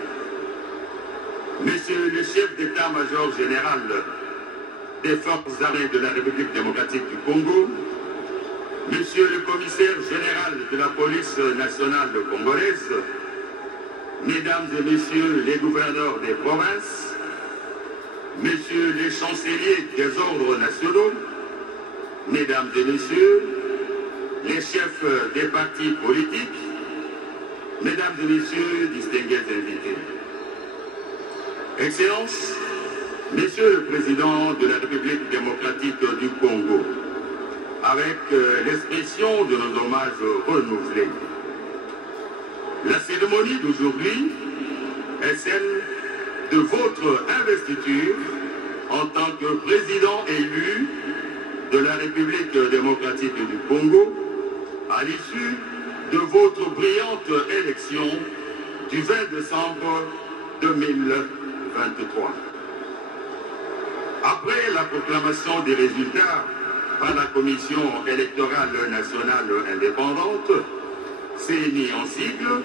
Monsieur le chef d'état-major général des forces armées de la République démocratique du Congo, Monsieur le commissaire général de la police nationale congolaise, Mesdames et Messieurs les gouverneurs des provinces, Messieurs les chanceliers des ordres nationaux, Mesdames et Messieurs les chefs des partis politiques, mesdames et messieurs, distingués invités. Excellences, Monsieur le Président de la République démocratique du Congo, avec l'expression de nos hommages renouvelés, la cérémonie d'aujourd'hui est celle de votre investiture en tant que président élu de la République démocratique du Congo à l'issue de votre brillante élection du 20 décembre 2023. Après la proclamation des résultats par la Commission électorale nationale indépendante, CENI en sigle,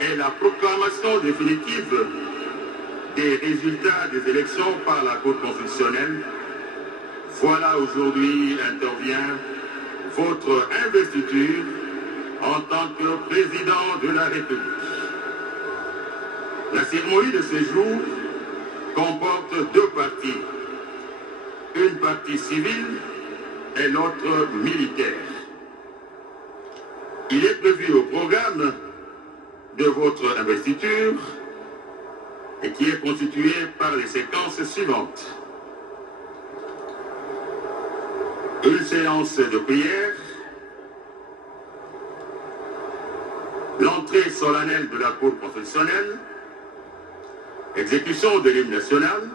et la proclamation définitive des résultats des élections par la Cour constitutionnelle, voilà aujourd'hui intervient votre investiture en tant que président de la République. La cérémonie de ce jour comporte deux parties, une partie civile et l'autre militaire. Il est prévu au programme de votre investiture et qui est constitué par les séquences suivantes. Une séance de prière, l'entrée solennelle de la Cour constitutionnelle, exécution de l'hymne national,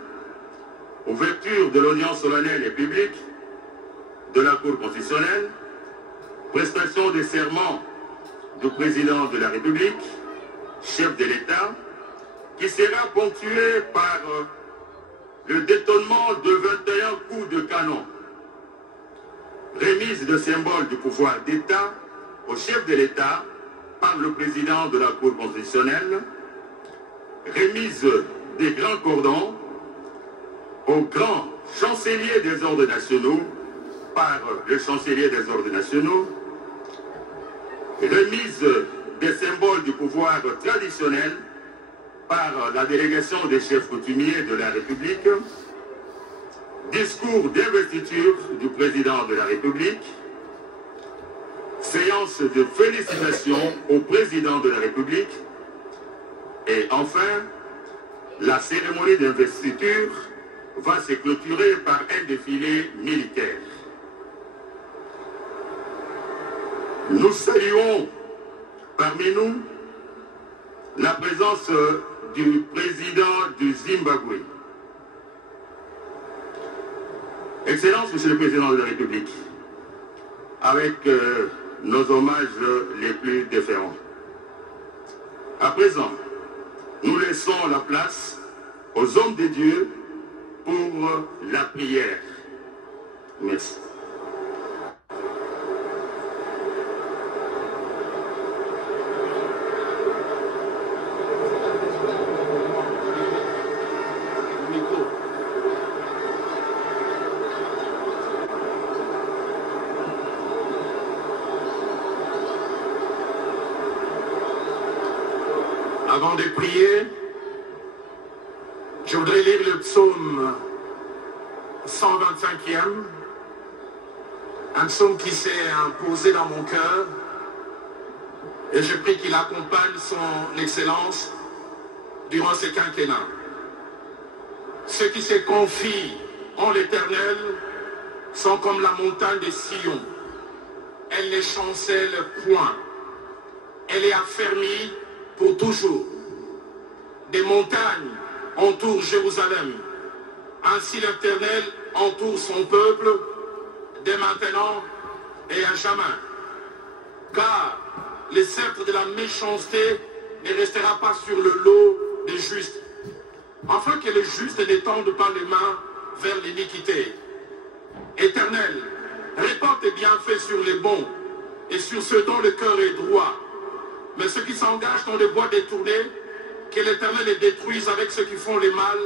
ouverture de l'audience solennelle et publique de la Cour constitutionnelle, prestation des serments du président de la République, chef de l'État, qui sera ponctué par le détonnement de 21 coups de canon, remise de symboles du pouvoir d'État au chef de l'État par le président de la Cour constitutionnelle, remise des grands cordons au grand chancelier des ordres nationaux par le chancelier des ordres nationaux, remise des symboles du pouvoir traditionnel par la délégation des chefs coutumiers de la République, discours d'investiture du président de la République, séance de félicitations au président de la République et enfin, la cérémonie d'investiture va se clôturer par un défilé militaire. Nous saluons parmi nous la présence du président du Zimbabwe. Excellence, Monsieur le Président de la République, avec nos hommages les plus déférents. À présent, nous laissons la place aux hommes de Dieu pour la prière. Merci. Avant de prier, je voudrais lire le psaume 125e, un psaume qui s'est imposé dans mon cœur, et je prie qu'il accompagne son excellence durant ce quinquennat. Ceux qui se confient en l'Éternel sont comme la montagne de Sion. Elle ne chancelle point. Elle est affermie pour toujours. Des montagnes entourent Jérusalem. Ainsi l'Éternel entoure son peuple dès maintenant et à jamais. Car le sceptre de la méchanceté ne restera pas sur le lot des justes, afin que les justes n'étendent pas les mains vers l'iniquité. Éternel, répands tes bienfaits sur les bons et sur ceux dont le cœur est droit. Mais ceux qui s'engagent dans les voies détournées, que l'Éternel les détruise avec ceux qui font le mal,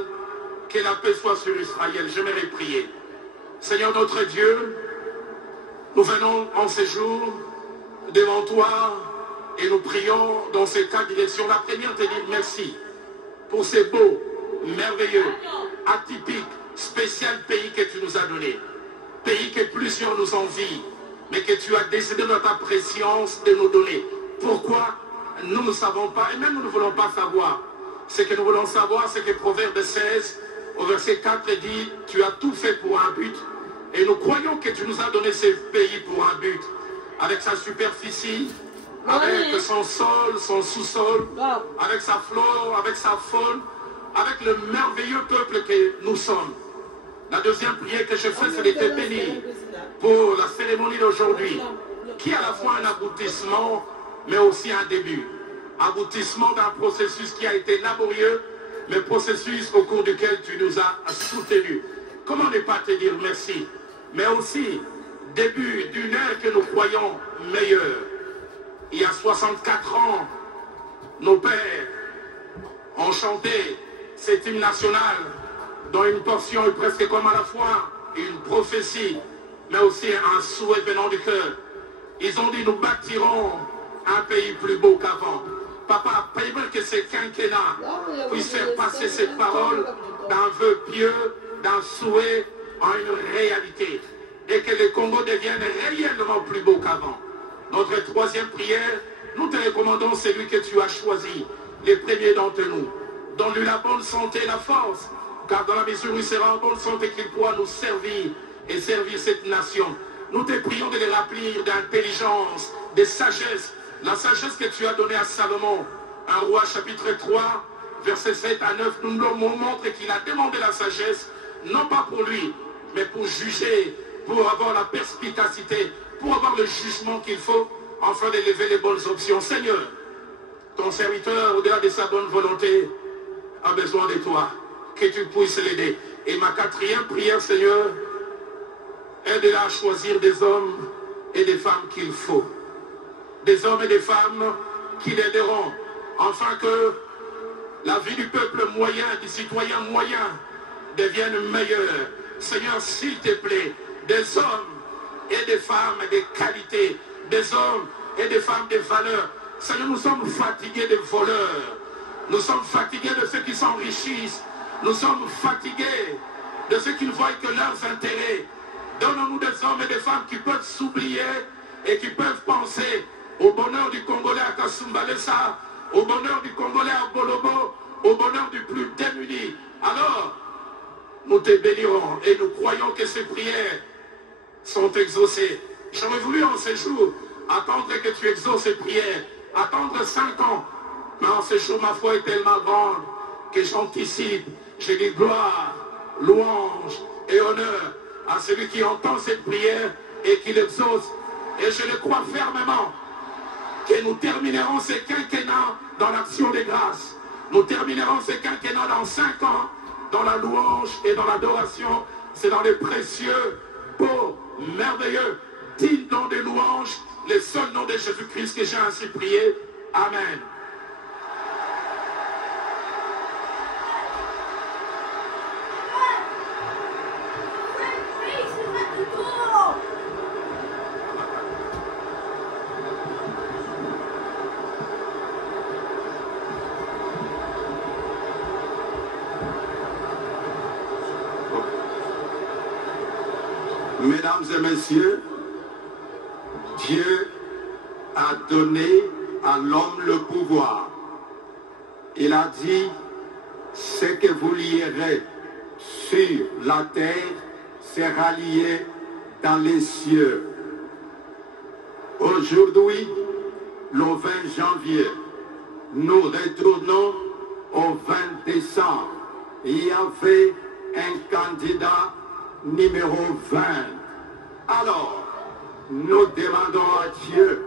que la paix soit sur Israël. J'aimerais prier. Seigneur notre Dieu, nous venons en ces jours devant toi et nous prions dans ces quatre directions. La première, te dire merci pour ces beaux, merveilleux, atypiques, spécial pays que tu nous as donné. Pays que plusieurs nous envient. mais que tu as décidé de ta préscience de nous donner. Pourquoi? Nous ne savons pas, et même nous ne voulons pas savoir. Ce que nous voulons savoir, c'est que Proverbe 16, au verset 4, dit, tu as tout fait pour un but. Et nous croyons que tu nous as donné ce pays pour un but. Avec sa superficie, avec son sol, son sous-sol, avec sa flore, avec sa faune, avec le merveilleux peuple que nous sommes. La deuxième prière que je fais, c'est de te bénir pour la cérémonie d'aujourd'hui, qui est à la fois un aboutissement, mais aussi un début. Aboutissement d'un processus qui a été laborieux, mais processus au cours duquel tu nous as soutenus. Comment ne pas te dire merci? Mais aussi, début d'une ère que nous croyons meilleure. Il y a 64 ans, nos pères ont chanté cet hymne national dont une portion est presque comme à la fois une prophétie, mais aussi un souhait venant du cœur. Ils ont dit, nous bâtirons un pays plus beau qu'avant. Papa, prie-moi que ce quinquennat puisse faire passer cette parole d'un vœu pieux, d'un souhait en une réalité. Et que le Congo devienne réellement plus beau qu'avant. Notre troisième prière, nous te recommandons celui que tu as choisi, les premiers d'entre nous. Donne-lui la bonne santé et la force, car dans la mesure où il sera en bonne santé qu'il pourra nous servir et servir cette nation. Nous te prions de les remplir d'intelligence, de sagesse, la sagesse que tu as donnée à Salomon. Un roi chapitre 3, versets 7 à 9, nous nous montre qu'il a demandé la sagesse, non pas pour lui, mais pour juger, pour avoir la perspicacité, pour avoir le jugement qu'il faut, afin d'élever les bonnes options. Seigneur, ton serviteur, au-delà de sa bonne volonté, a besoin de toi, que tu puisses l'aider. Et ma quatrième prière, Seigneur, aide-la à choisir des hommes et des femmes qu'il faut. Des hommes et des femmes qui l'aideront, afin que la vie du peuple moyen, du citoyen moyen, devienne meilleure. Seigneur, s'il te plaît, des hommes et des femmes de qualité, des hommes et des femmes de valeur. Seigneur, nous sommes fatigués des voleurs. Nous sommes fatigués de ceux qui s'enrichissent. Nous sommes fatigués de ceux qui ne voient que leurs intérêts. Donnons-nous des hommes et des femmes qui peuvent s'oublier et qui peuvent penser au bonheur du Congolais à Kasumbalesa, au bonheur du Congolais à Bolobo, au bonheur du plus démuni. Alors, nous te bénirons et nous croyons que ces prières sont exaucées. J'aurais voulu en ce jour attendre que tu exauces ces prières, attendre 5 ans. Mais en ce jour, ma foi est tellement grande que j'anticipe. Je dis gloire, louange et honneur à celui qui entend cette prière et qui l'exauce. Et je le crois fermement que nous terminerons ce quinquennat dans l'action des grâces. Nous terminerons ce quinquennat dans 5 ans dans la louange et dans l'adoration. C'est dans les précieux, beaux, merveilleux, dignes noms de louange, le seul nom de Jésus-Christ que j'ai ainsi prié. Amen. Mesdames et messieurs, Dieu a donné à l'homme le pouvoir. Il a dit, ce que vous lierez sur la terre sera lié dans les cieux. Aujourd'hui, le 20 janvier, nous retournons au 20 décembre. Il y avait un candidat numéro 20. Alors, nous demandons à Dieu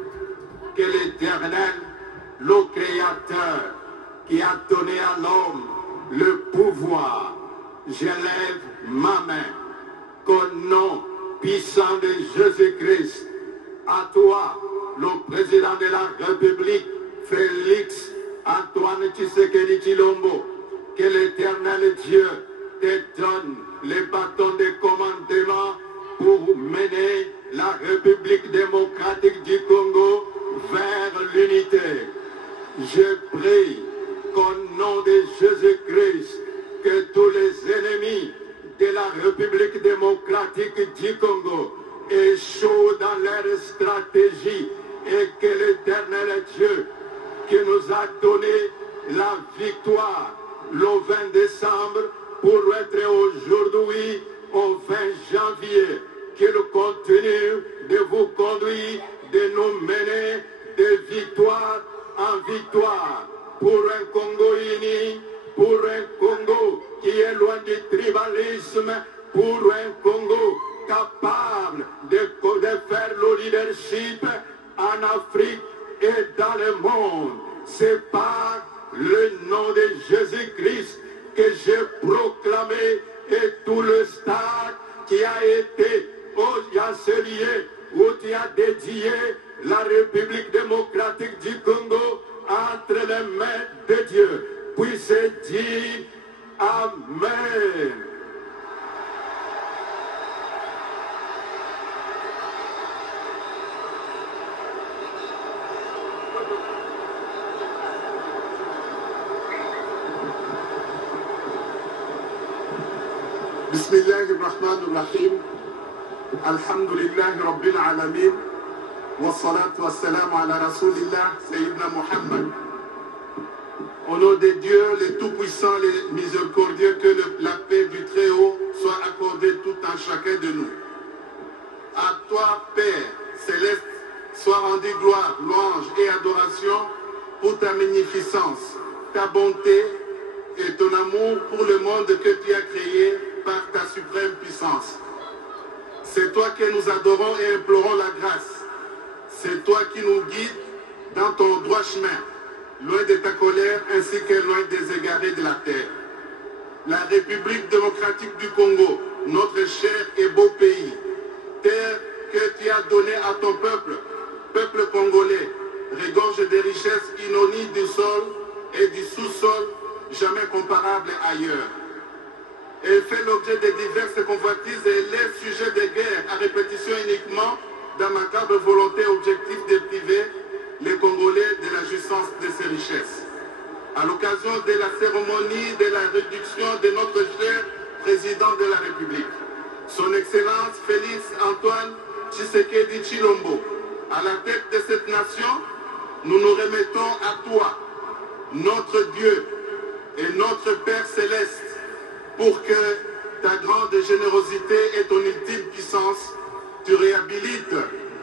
que l'Éternel, le Créateur, qui a donné à l'homme le pouvoir, j'élève ma main, qu'au nom puissant de Jésus-Christ, à toi, le président de la République, Félix Antoine Tshisekedi Tshilombo, que l'Éternel Dieu te donne les bâtons de commandement pour mener la République démocratique du Congo vers l'unité. Je prie qu'au nom de Jésus-Christ, que tous les ennemis de la République démocratique du Congo échouent dans leur stratégie et que l'Éternel Dieu qui nous a donné la victoire le 20 décembre pour être aujourd'hui au 20 janvier, qu'il continue de vous conduire, de nous mener de victoire en victoire pour un Congo uni, pour un Congo qui est loin du tribalisme, pour un Congo capable de faire le leadership en Afrique et dans le monde. C'est par le nom de Jésus-Christ que j'ai proclamé et tout le stade qui a été lieu où tu as dédié la République démocratique du Congo entre les mains de Dieu. Puisse dire Amen. بسم الله الرحمن الرحيم الحمد لله رب العالمين والصلاة والسلام على رسول الله سيدنا محمد. Au nom de Dieu, le Tout-Puissant, le Miséricordieux, que la paix du Très-Haut soit accordée tout un chacun de nous. À toi, Père céleste, soit rendue gloire, louange et adoration pour ta magnificence, ta bonté et ton amour pour le monde que tu as créé par ta suprême puissance. C'est toi que nous adorons et implorons la grâce. C'est toi qui nous guides dans ton droit chemin, loin de ta colère ainsi que loin des égarés de la terre. La République démocratique du Congo, notre cher et beau pays, terre que tu as donnée à ton peuple, peuple congolais, regorge des richesses inouïes du sol et du sous-sol, jamais comparables ailleurs. Elle fait l'objet de diverses convoitises et les sujets de guerre à répétition uniquement dans macabre volonté objectif de priver les Congolais de la jouissance de ces richesses. À l'occasion de la cérémonie de la réduction de notre cher président de la République, son Excellence Félix Antoine Tshisekedi Tshilombo, à la tête de cette nation, nous nous remettons à toi, notre Dieu et notre Père céleste, pour que ta grande générosité et ton ultime puissance, tu réhabilites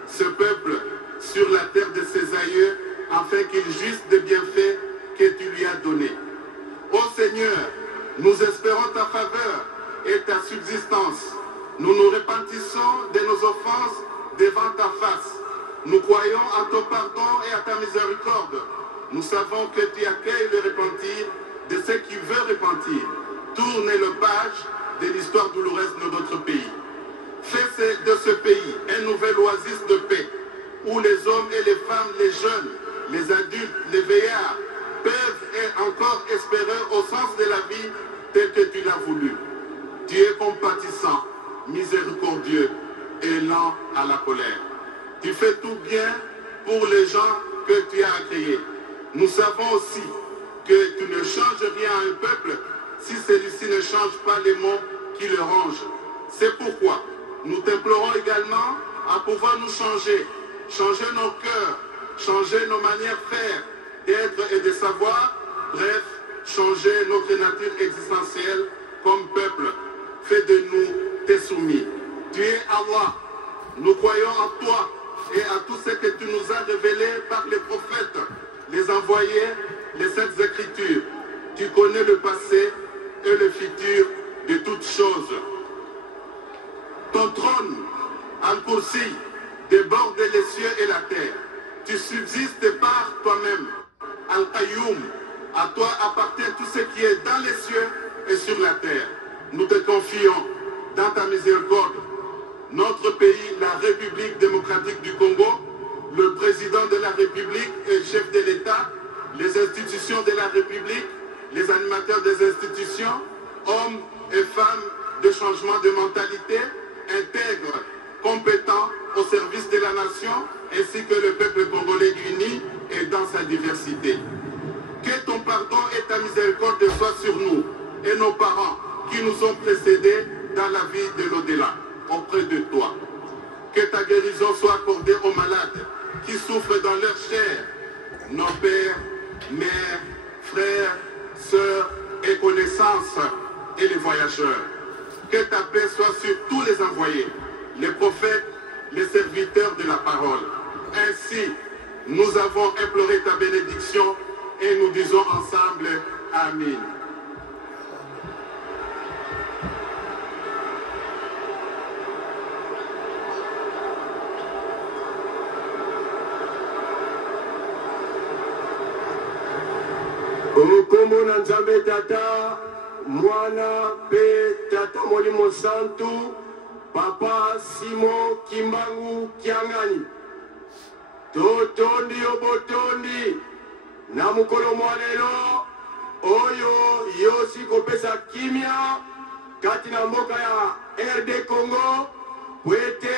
ce peuple sur la terre de ses aïeux, afin qu'il jouisse des bienfaits que tu lui as donnés. Ô Seigneur, nous espérons ta faveur et ta subsistance. Nous nous repentissons de nos offenses devant ta face. Nous croyons à ton pardon et à ta miséricorde. Nous savons que tu accueilles le repentir de ceux qui veulent repentir. Tourne le page de l'histoire douloureuse de notre pays. Fais de ce pays un nouvel oasis de paix, où les hommes et les femmes, les jeunes, les adultes, les vieillards peuvent encore espérer au sens de la vie tel que tu l'as voulu. Tu es compatissant, miséricordieux et lent à la colère. Tu fais tout bien pour les gens que tu as créés. Nous savons aussi que tu ne changes rien à un peuple si celui-ci ne change pas les mots qui le rangent. C'est pourquoi nous t'implorons également à pouvoir nous changer, changer nos cœurs, changer nos manières de faire, d'être et de savoir, bref, changer notre nature existentielle comme peuple. Fais de nous tes soumis. Tu es Allah. Nous croyons en toi et à tout ce que tu nous as révélé par les prophètes, les envoyés, les saintes écritures. Tu connais le passé et le futur de toutes choses. Ton trône, Al-Kursi, déborde les cieux et la terre. Tu subsistes par toi-même, Al-Qayoum. À toi appartient tout ce qui est dans les cieux et sur la terre. Nous te confions dans ta miséricorde notre pays, la République démocratique du Congo, le président de la République et chef de l'État, les institutions de la République, les animateurs des institutions, hommes et femmes de changement de mentalité, intègres, compétents au service de la nation, ainsi que le peuple congolais uni et dans sa diversité. Que ton pardon et ta miséricorde soient sur nous et nos parents qui nous ont précédés dans la vie de l'au-delà, auprès de toi. Que nos pères, mères, frères, sœurs et connaissances et les voyageurs. Que ta paix soit sur tous les envoyés, les prophètes, les serviteurs de la parole. Ainsi, nous avons imploré ta bénédiction et nous disons ensemble Amen. Okombo na Nzambe Tata, Mwana pe Tata Molimo Santu, Papa Simon Kimbangu Kiangani. Totondi obotondi, na mukolo mwalelo, oyo yosi kopesa kimia, kati na mboka ya RD Congo, pwete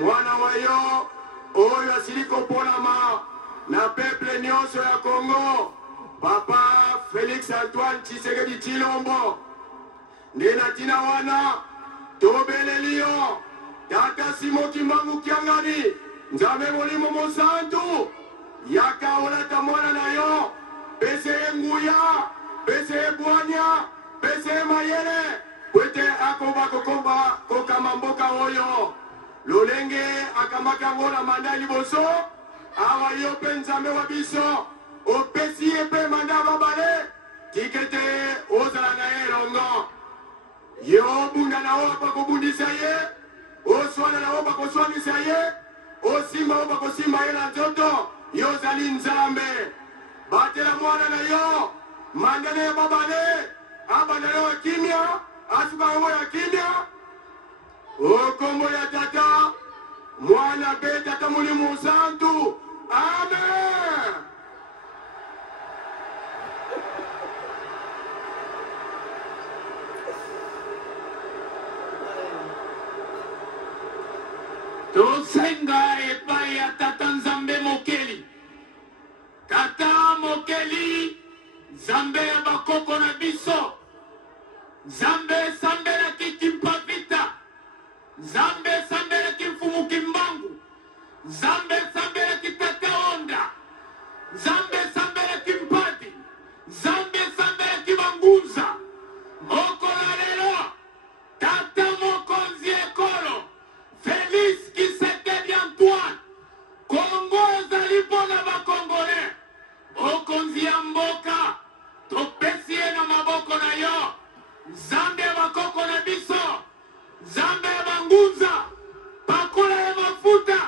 mwana wayo, oyo asiliko ponama, na peple nyonso ya Congo, Papa Félix Antoine Tshisekedi Tshilombo. Ndena tina wana, tobelelio, Tata Simon Kimbangu Kiangani, Nzambe Molimo Mosantu, yaka olata mwana na yo, pese nguya, pese bwanya, pese mayele, pwete akomba kokomba kokama mboka oyo. Lolenge akamaka ngona manda liboso, awa yo pe Nzambe wa biso, opesi epe manda babale, tikete ozala na elongo. Yo bunda na opa kobundisa ye, oswana na opa koswanisa ye, osimba opa kosimba ye na nzoto, yo zali Nzambe. Batela mwana na yo, mandane ya babale, abandane wa kimia, asuka ngo ya kimia. Okombo ya Tata, Mwana pe Tata Molimo Santu. Amen. Tosenga epai ya Tata Nzambe Mokeli. Tata Mokeli, Nzambe ya bakoko na biso. Nzambe sambela kikimpa vita. Nzambe sambela kimfumu kimbangu. Nzambe sambela kitata onda. Nzambe sambela kimpati. Nzambe sambela kibanguza. Moko la lelo, Tata Mokonzi Ekolo, Félix Tshisekedi Antoine, Congo zalipo na bakongole, Okonzi ya mboka, topesi ye na maboko na yo, Nzambe ya bakoko na biso, Nzambe ya banguza, pakola ya mafuta,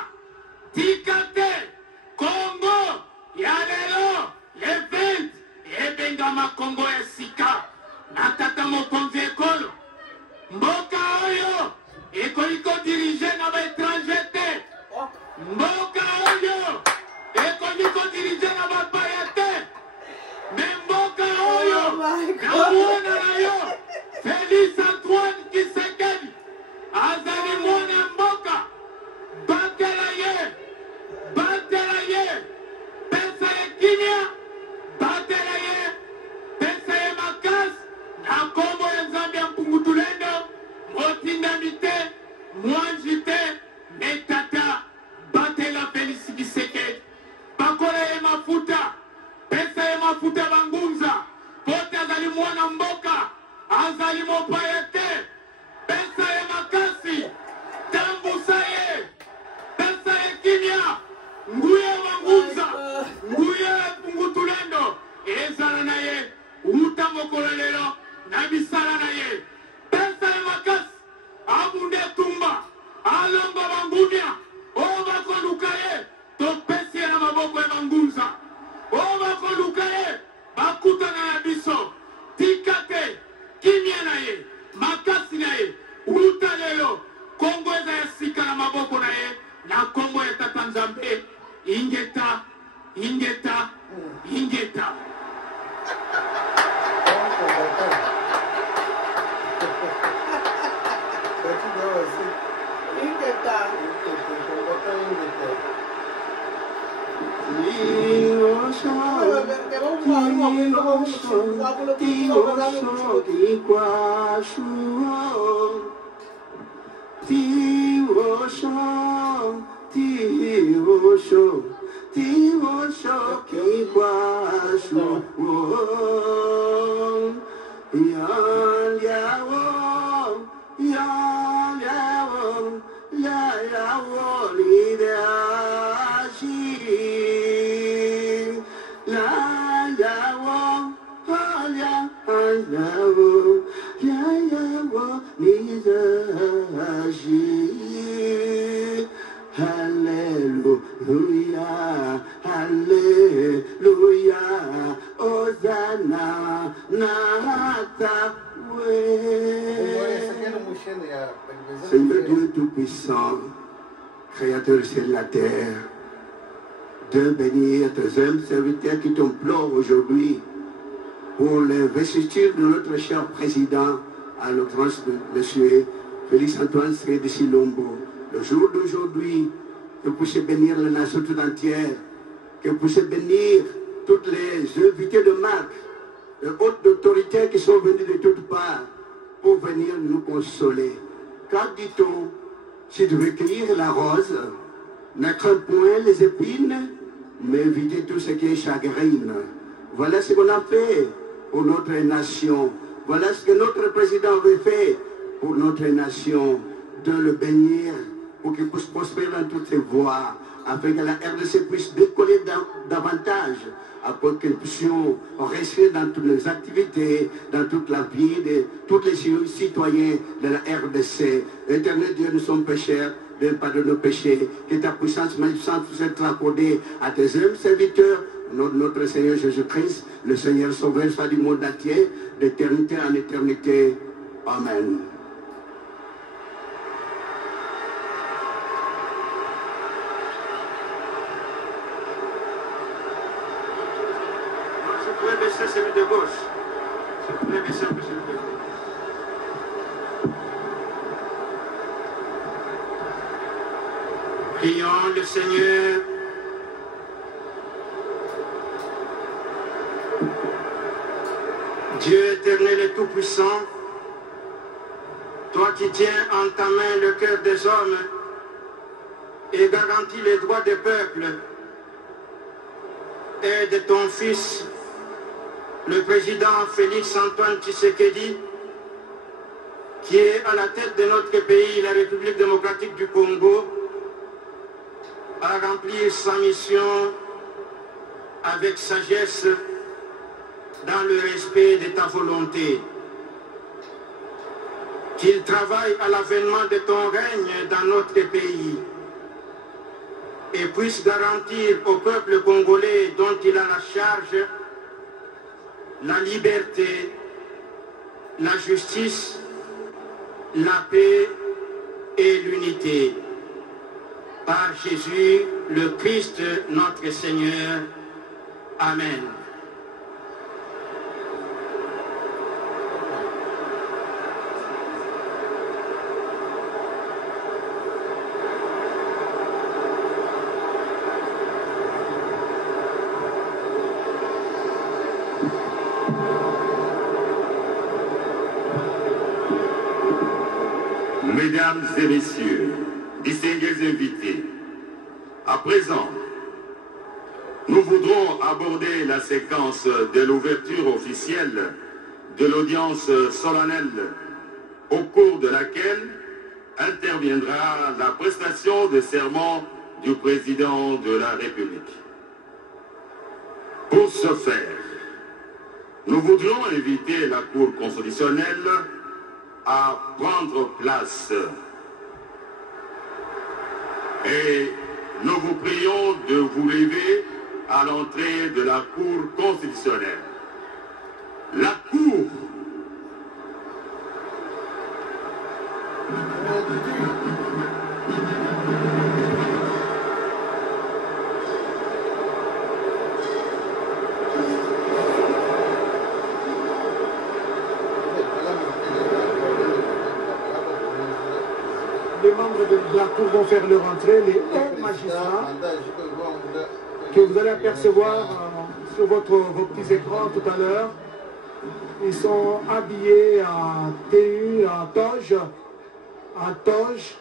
tikate, Congo, ya lelo, le 20, ebengama Congo ya sika, na Tata Mokonzi Ekolo, mboka oyo, ekoliko dirige na ba étranger te. Mboka oyo, ekoliko dirige na ba paya te. Mboka oyo, na mwana na yo, Félix Antoine Tshisekedi, azali mwana mboka, batela ye, pesa ye kimia, batela ye, pesa ye makasi, na kombo ya Nzambe ya Mpungutulendo, motinda mite, mwanjite, metata, batela Félix Tshisekedi, bakola ye mafuta, pesa ye mafuta bangunza, pote azali mwana mboka, azali mopaya te, pesa ye makasi, tambusa ye, pesa ye kimia, nguye bangunza, nguye Mpungutulendo, ezala na ye, uta mokolo lelo, na bisala na ye, pesa ye makasi, abunde tumba, alonga bangunia, oba koluka ye, topesi ye na maboko ya bangunza, oba koluka ye, bakuta na ya biso, tikate, kimia na ye, makasi na ye, uta lelo, Kongo eza ya sika na maboko na ye, na Kongo ya Tata Nzambe, ingeta, ingeta, ingeta. Tiwo shoki kwashu Yan yawo La yawo lidashi La yawo La yawo lidashi Hallelujah, Hallelujah, Hosanna, Natahwe. Seigneur Dieu Tout-Puissant, Créateur du ciel et de la terre, de bénir tes humbles serviteurs qui t'implorent aujourd'hui pour l'investiture de notre cher président, à l'occurrence de M. Félix-Antoine Tshisekedi Tshilombo. Le jour d'aujourd'hui, que vous puissiez bénir la nation tout entière, que vous puissiez bénir toutes les invités de marque, les hautes autorités qui sont venues de toutes parts pour venir nous consoler. Car dit-on, si tu veux cueillir la rose, ne crains point les épines, mais évitez tout ce qui est chagrine. Voilà ce qu'on a fait pour notre nation. Voilà ce que notre président avait fait pour notre nation, de le bénir, pour qu'il puisse prospérer dans toutes ses voies, afin que la RDC puisse décoller davantage, afin que nous puissions rester dans toutes les activités, dans toute la vie de tous les citoyens de la RDC. Éternel Dieu, nous sommes pécheurs, viens pardonner nos péchés, que ta puissance magnificente puisse être accordée à tes humbles serviteurs, notre Seigneur Jésus-Christ, le Seigneur Sauveur, soit du monde entier, d'éternité en éternité. Amen. Celui de gauche. Je voudrais baisser un peu celui de gauche. Prions le Seigneur. Dieu éternel et tout-puissant, toi qui tiens en ta main le cœur des hommes et garantis les droits des peuples, aide ton Fils, le président Félix-Antoine Tshisekedi, qui est à la tête de notre pays, la République démocratique du Congo, à remplir sa mission avec sagesse dans le respect de ta volonté. Qu'il travaille à l'avènement de ton règne dans notre pays et puisse garantir au peuple congolais dont il a la charge la liberté, la justice, la paix et l'unité. Par Jésus, le Christ, notre Seigneur. Amen. Mesdames et messieurs, distingués invités, à présent, nous voudrons aborder la séquence de l'ouverture officielle de l'audience solennelle, au cours de laquelle interviendra la prestation de serment du président de la République. Pour ce faire, nous voudrions inviter la Cour constitutionnelle à prendre place. Et nous vous prions de vous lever à l'entrée de la Cour constitutionnelle. La Cour les membres de la Cour vont faire leur entrée, les hauts magistrats que vous allez apercevoir sur vos petits écrans tout à l'heure. Ils sont habillés en tenue, en toge,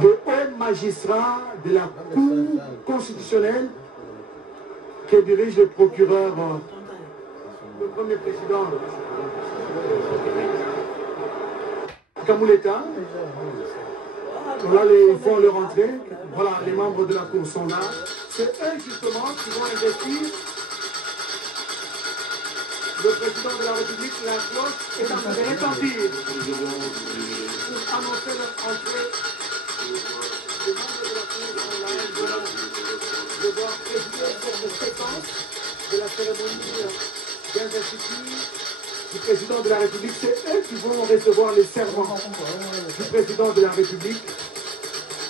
de hauts magistrats de la Cour constitutionnelle que dirige le procureur, le premier président Kamouleta. Voilà, ils font leur entrée. Voilà, les membres de la Cour sont là. C'est eux justement qui vont investir le président de la République. La cloche est en train de retentir pour annoncer leur entrée. Les membres de la Cour sont là, ils vont devoir présider cette séquence de la cérémonie d'investiture du président de la République. C'est eux qui vont recevoir les serments du président de la République,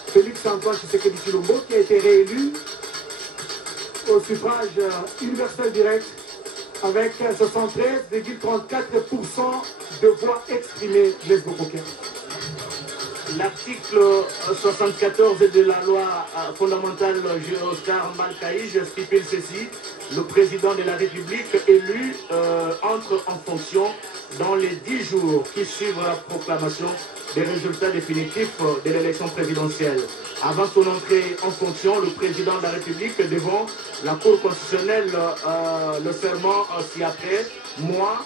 Félix Antoine Tshisekedi Tshilombo, qui a été réélu au suffrage universel direct avec 73,34% de voix exprimées. Blaise Bokoké. L'article 74 de la loi fondamentale Oscar Malkaïj stipule ceci: le président de la République élu entre en fonction dans les 10 jours qui suivent la proclamation des résultats définitifs de l'élection présidentielle. Avant son entrée en fonction, le président de la République devant la Cour constitutionnelle, le serment ci-après, moi,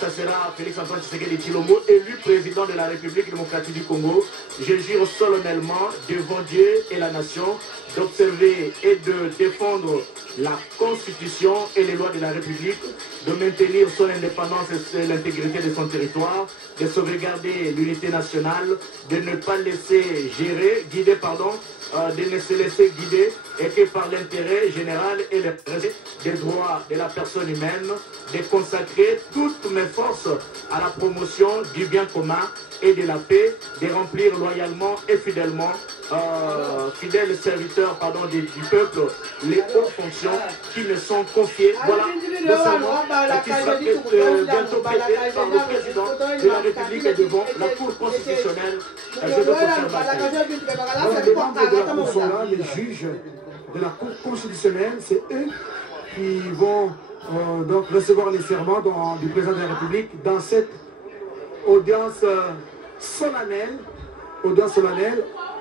ça sera Félix Antoine Tshisekedi Tshilombo, élu président de la République démocratique du Congo. Je jure solennellement devant Dieu et la nation d'observer et de défendre la Constitution et les lois de la République, de maintenir son indépendance et l'intégrité de son territoire, de sauvegarder l'unité nationale, de ne pas laisser de ne se laisser guider et que par l'intérêt général et le respect des droits de la personne humaine, de consacrer toutes mes forces à la promotion du bien commun et de la paix, de remplir loyalement et fidèlement, fidèles serviteurs du peuple, les hautes fonctions qui me sont confiées. Voilà le serment qui sera bientôt prêté par le président de la République et devant la Cour constitutionnelle. Je veux les membres de la Cour sont là, les juges de la Cour constitutionnelle, c'est eux qui vont donc recevoir les serments du président de la République dans cette audience solennelle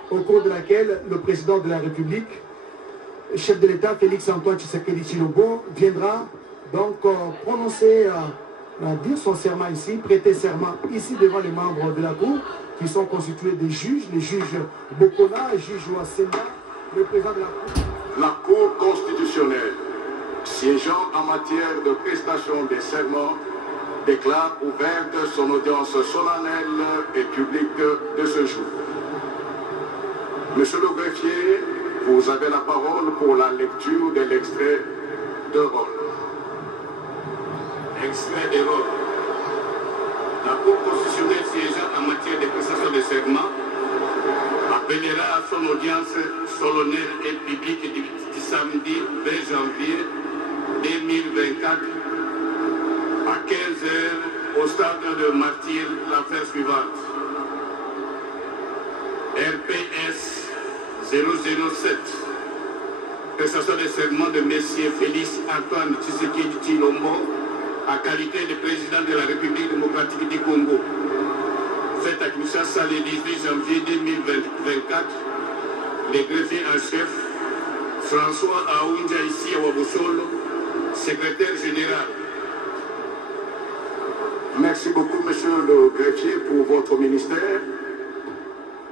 au cours de laquelle le président de la République, chef de l'État Félix Antoine Tshisekedi Tshilombo, viendra donc dire son serment ici, prêter serment ici devant les membres de la Cour qui sont constitués des juges, les juges Bokona, les juges Ouassenda, le président de la Cour. La Cour constitutionnelle, siégeant en matière de prestation des serments, déclare ouverte son audience solennelle et publique de ce jour. Monsieur le greffier, vous avez la parole pour la lecture de l'extrait de rôle. Extrait de rôle. La Cour constitutionnelle siégeant en matière de prestation de serment appellera à son audience solennelle et publique du samedi 20 janvier 2024 à 15h au stade de Martyr l'affaire suivante. RPS 007. Prestation de serment de M. Félix Antoine Tshisekedi Tshilombo à qualité de président de la République démocratique du Congo. Faite à Kinshasa le 18 janvier 2024, le greffier en chef François Aounja ici à Wabosolo, secrétaire général. Merci beaucoup, monsieur le greffier, pour votre ministère.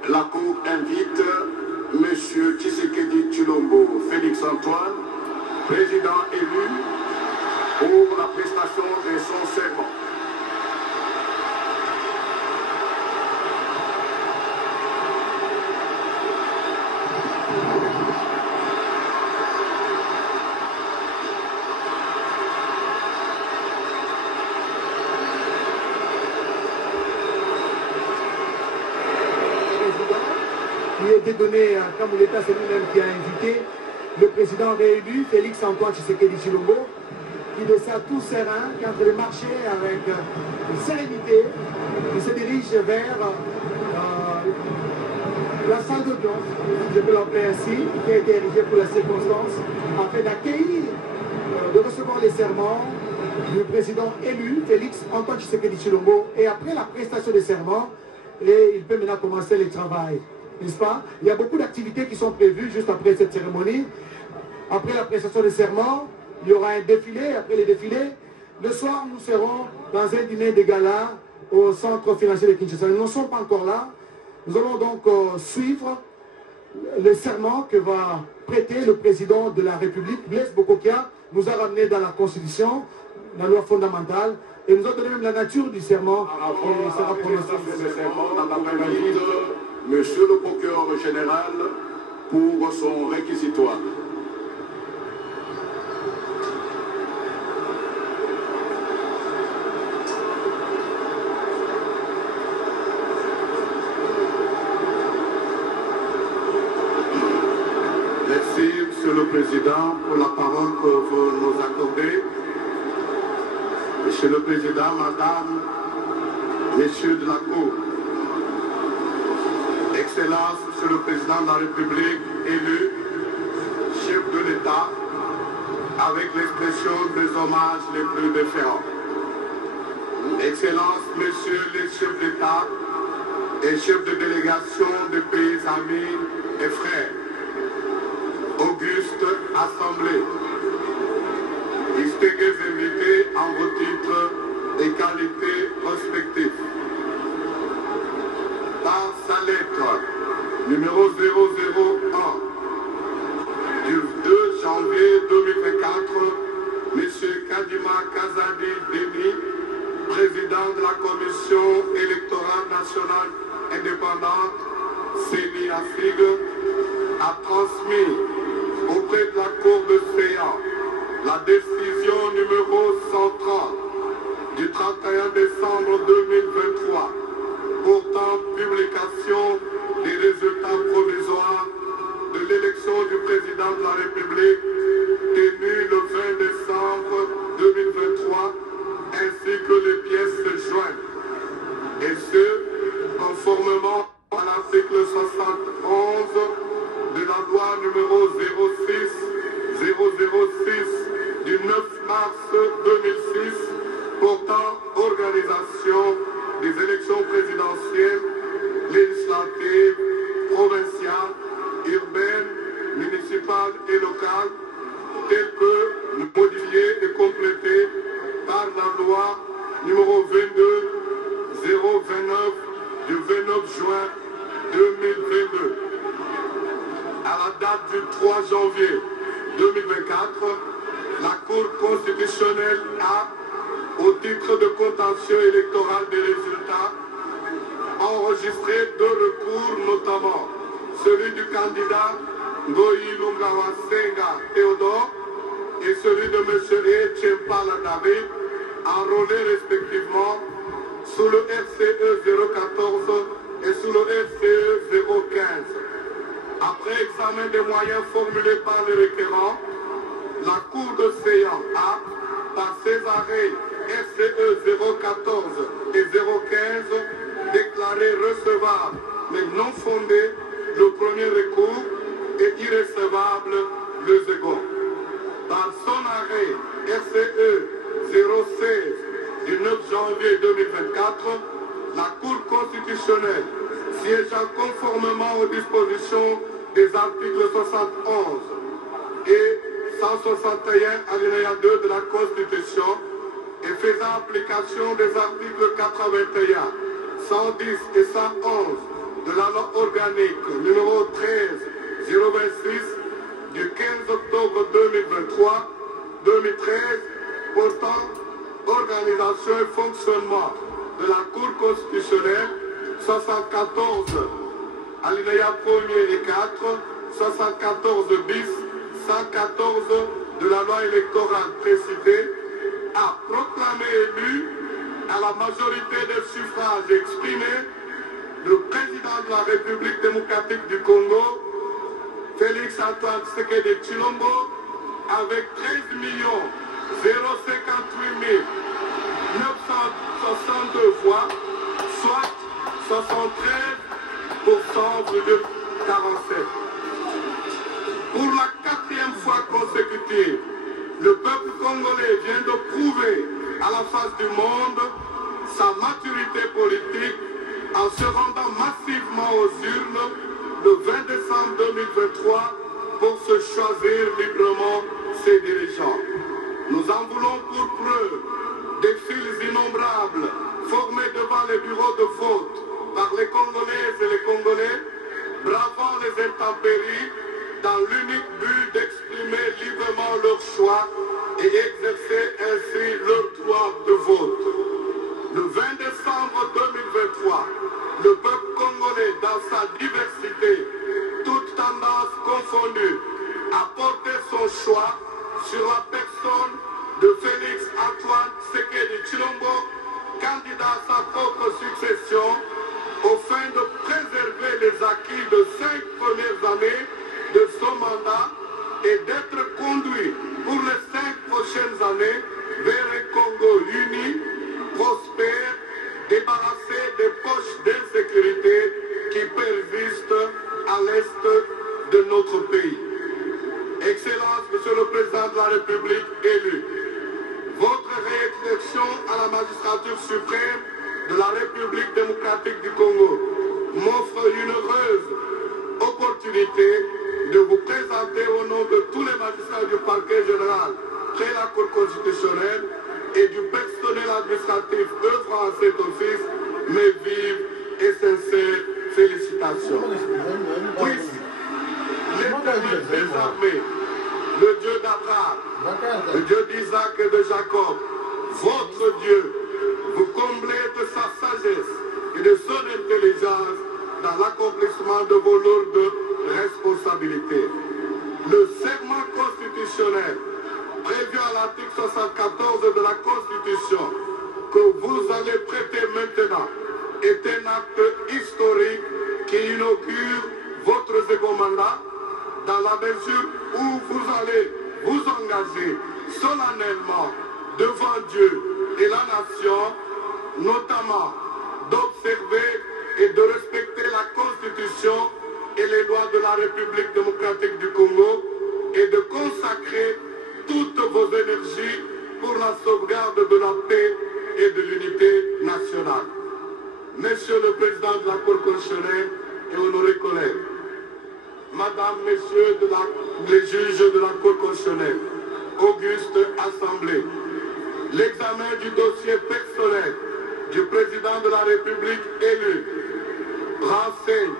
La Cour invite monsieur Tshisekedi Tshilombo Félix Antoine, président élu, pour la prestation de son serment. Qui a été donné à Kamouleta, c'est lui-même qui a invité le président réélu, Félix Antoine Tshisekedi Tshilombo, qui de ça tout serein, qui est en train de marcher avec sérénité, qui se dirige vers la salle d'audience, je peux l'appeler ainsi, qui a été érigée pour la circonstance, afin d'accueillir, de recevoir les serments du président élu, Félix Antoine Tshisekedi Tshilombo, et après la prestation des serments, il peut maintenant commencer le travail. n'est-ce pas? Il y a beaucoup d'activités qui sont prévues juste après cette cérémonie. Après la prestation des serments, il y aura un défilé. Après les défilés, le soir, nous serons dans un dîner de gala au centre financier de Kinshasa. Nous n'en sommes pas encore là. Nous allons donc suivre le serment que va prêter le président de la République. Blaise Bokokia nous a ramené dans la Constitution, la loi fondamentale, et nous a donné même la nature du serment qui sera prononcé. Monsieur le procureur général pour son réquisitoire. Merci, Monsieur le Président, pour la parole que vous nous accordez. Monsieur le Président, Madame, Messieurs de la Cour, Excellence, Monsieur le Président de la République élu, chef de l'État, avec l'expression des hommages les plus déférents. Excellence, Messieurs les chefs d'État et chefs de délégation des pays amis et frères, auguste assemblée, distingués invités en vos titres et qualités respectives. Par sa lettre numéro 001 du 2 janvier 2024, M. Kadima Kazadi Deni, président de la Commission électorale nationale indépendante, CENI Afrique, a transmis auprès de la Cour de séance la décision numéro 130 du 31 décembre 2023 portant publication des résultats provisoires de l'élection du président de la République tenue le 20 décembre 2023 ainsi que les pièces jointes. Et ce, conformément à l'article 71 de la loi numéro 006 du 9 mars 2006 portant organisation des élections présidentielles, législatives, provinciales, urbaines, municipales et locales, telles que modifiées et complétées par la loi numéro 22-029 du 29 juin 2022. À la date du 3 janvier 2024, la Cour constitutionnelle a, au titre de contentieux électoral des résultats, enregistré 2 recours, notamment celui du candidat Ngoyi Lungawa Senga Théodore et celui de M. Etchempala David, enrôlés respectivement sous le RCE 014 et sous le RCE 015. Après examen des moyens formulés par les requérants, la Cour de séance a, par ses arrêts RCE 014 et 015, déclaré recevable mais non fondé le premier recours et irrecevable le second. Dans son arrêt RCE 016 du 9 janvier 2024, la Cour constitutionnelle, siégeant conformément aux dispositions des articles 71 et 161 alinéa 2 de la Constitution et faisant application des articles 81, 110 et 111 de la loi organique numéro 13-026 du 15 octobre 2013 portant organisation et fonctionnement de la Cour constitutionnelle, 74 alinéa 1er et 4, 74 bis, 114 de la loi électorale précitée, a proclamé élu à la majorité des suffrages exprimés le président de la République démocratique du Congo, Félix Antoine Tshisekedi Tshilombo, avec 13 058 962 voix, soit 73% de 47. Pour la 4e fois consécutive, le peuple congolais vient de prouver à la face du monde sa maturité politique en se rendant massivement aux urnes le 20 décembre 2023 pour se choisir librement ses dirigeants. Nous en voulons pour preuve des files innombrables formés devant les bureaux de vote par les Congolaises et les Congolais, bravant les intempéries dans l'unique but d'exprimer librement leur choix et exercer ainsi leur droit de vote. Le 20 décembre 2023, le peuple congolais dans sa diversité, toutes tendances confondues, a porté son choix sur la personne de Félix Antoine Tshisekedi Tshilombo, candidat à sa propre succession, au fin de préserver les acquis de 5 premières années de son mandat et d'être conduit pour les 5 prochaines années vers un Congo uni, prospère, débarrassé des poches d'insécurité qui persistent à l'est de notre pays. Excellence, Monsieur le Président de la République élu, votre réélection à la magistrature suprême de la République démocratique du Congo m'offre une heureuse opportunité de vous présenter au nom de tous les magistrats du parquet général près la Cour constitutionnelle et du personnel administratif œuvrant à cet office mes vives et sincères félicitations. Puisse l'Éternel des armées, le Dieu d'Abraham, le Dieu d'Isaac et de Jacob, votre Dieu, vous combler de sa sagesse et de son intelligence dans l'accomplissement de vos lourdes responsabilités. Le serment constitutionnel prévu à l'article 74 de la Constitution que vous allez prêter maintenant est un acte historique qui inaugure votre second mandat dans la mesure où vous allez vous engager solennellement devant Dieu et la nation, notamment d'observer et de respecter la Constitution et les lois de la République démocratique du Congo et de consacrer toutes vos énergies pour la sauvegarde de la paix et de l'unité nationale. Monsieur le Président de la Cour constitutionnelle et honorés collègues, Madame, Messieurs les juges de la Cour constitutionnelle, auguste Assemblée, l'examen du dossier personnel du Président de la République élu renseigne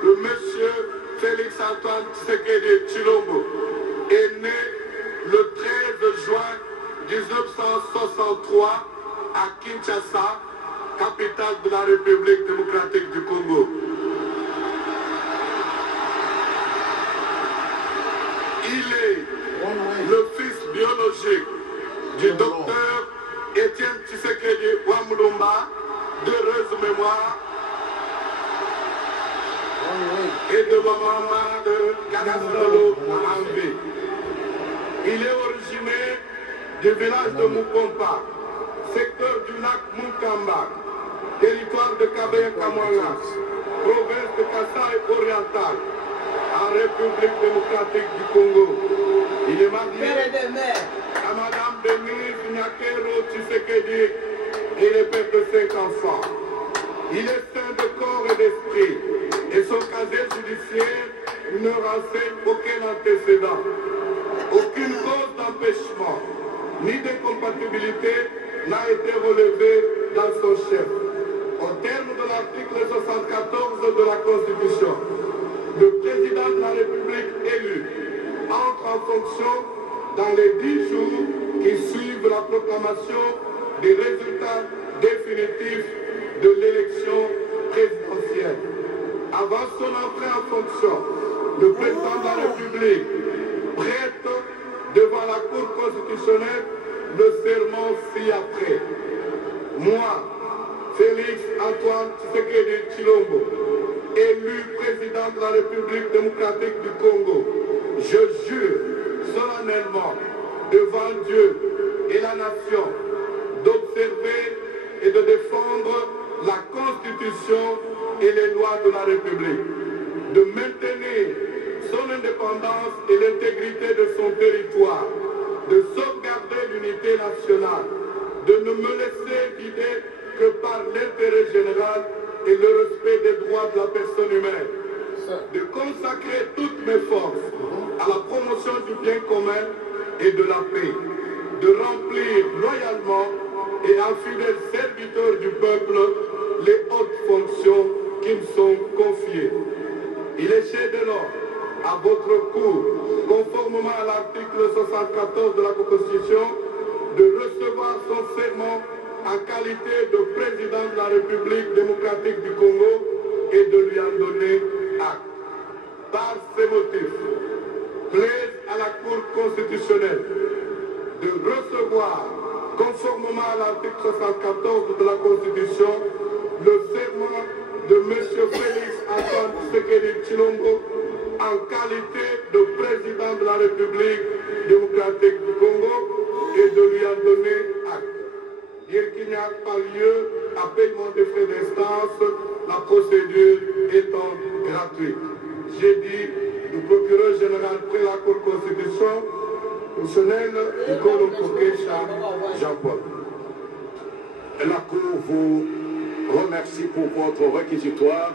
que Monsieur Félix Antoine Tshisekedi Tshilombo est né le 13 juin 1963 à Kinshasa, capitale de la République démocratique du Congo. Il est le fils biologique du docteur Étienne Tshisekedi Wamulumba, d'heureuse mémoire, et de maman de Kadastolo Ambi. Il est originaire du village de Mukompa, secteur du lac Mukamba, territoire de Kabaya-Kamwanga, province de Kasaï oriental, en République démocratique du Congo. Il est marié à Madame Denise Nyakero Tshisekedi et il est père de 5 enfants. Il est sain de corps et d'esprit et son casier judiciaire ne renseigne aucun antécédent, aucune cause d'empêchement ni d'incompatibilité n'a été relevée dans son chef. Au terme de l'article 74 de la Constitution, le président de la République élu entre en fonction dans les 10 jours qui suivent la proclamation des résultats définitifs de l'élection présidentielle. Avant son entrée en fonction, le président de la République prête devant la Cour constitutionnelle le serment ci-après. Moi, Félix Antoine Tshisekedi Tshilombo, élu président de la République démocratique du Congo, je jure solennellement devant Dieu et la nation d'observer et de défendre la Constitution et les lois de la République, de maintenir son indépendance et l'intégrité de son territoire, de sauvegarder l'unité nationale, de ne me laisser guider que par l'intérêt général et le respect des droits de la personne humaine, de consacrer toutes mes forces à la promotion du bien commun et de la paix, de remplir loyalement et en fidèle serviteur du peuple les hautes fonctions qui me sont confiées. Il est chez de l'ordre à votre cour, conformément à l'article 74 de la Constitution, de recevoir son serment en qualité de président de la République démocratique du Congo et de lui en donner acte. Par ces motifs, plaise à la Cour constitutionnelle de recevoir, conformément à l'article 74 de la Constitution, le serment de M. Félix Antoine Tshisekedi Tshilombo en qualité de président de la République démocratique du Congo et de lui en donner acte. Bien qu'il n'y a pas lieu à paiement des frais d'instance, la procédure étant gratuite. J'ai dit le procureur général près la Cour constitutionnelle, Nicolo Kokesha Jean-Paul. La Cour vous remercie pour votre réquisitoire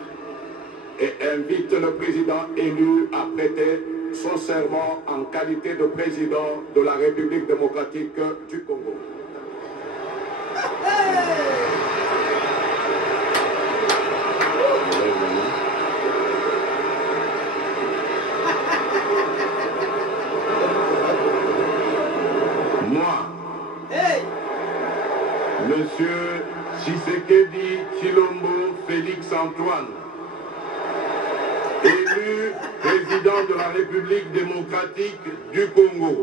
et invite le président élu à prêter son serment en qualité de président de la République démocratique du Congo. Moi, Monsieur Tshisekedi Tshilombo Félix Antoine, élu président de la République démocratique du Congo,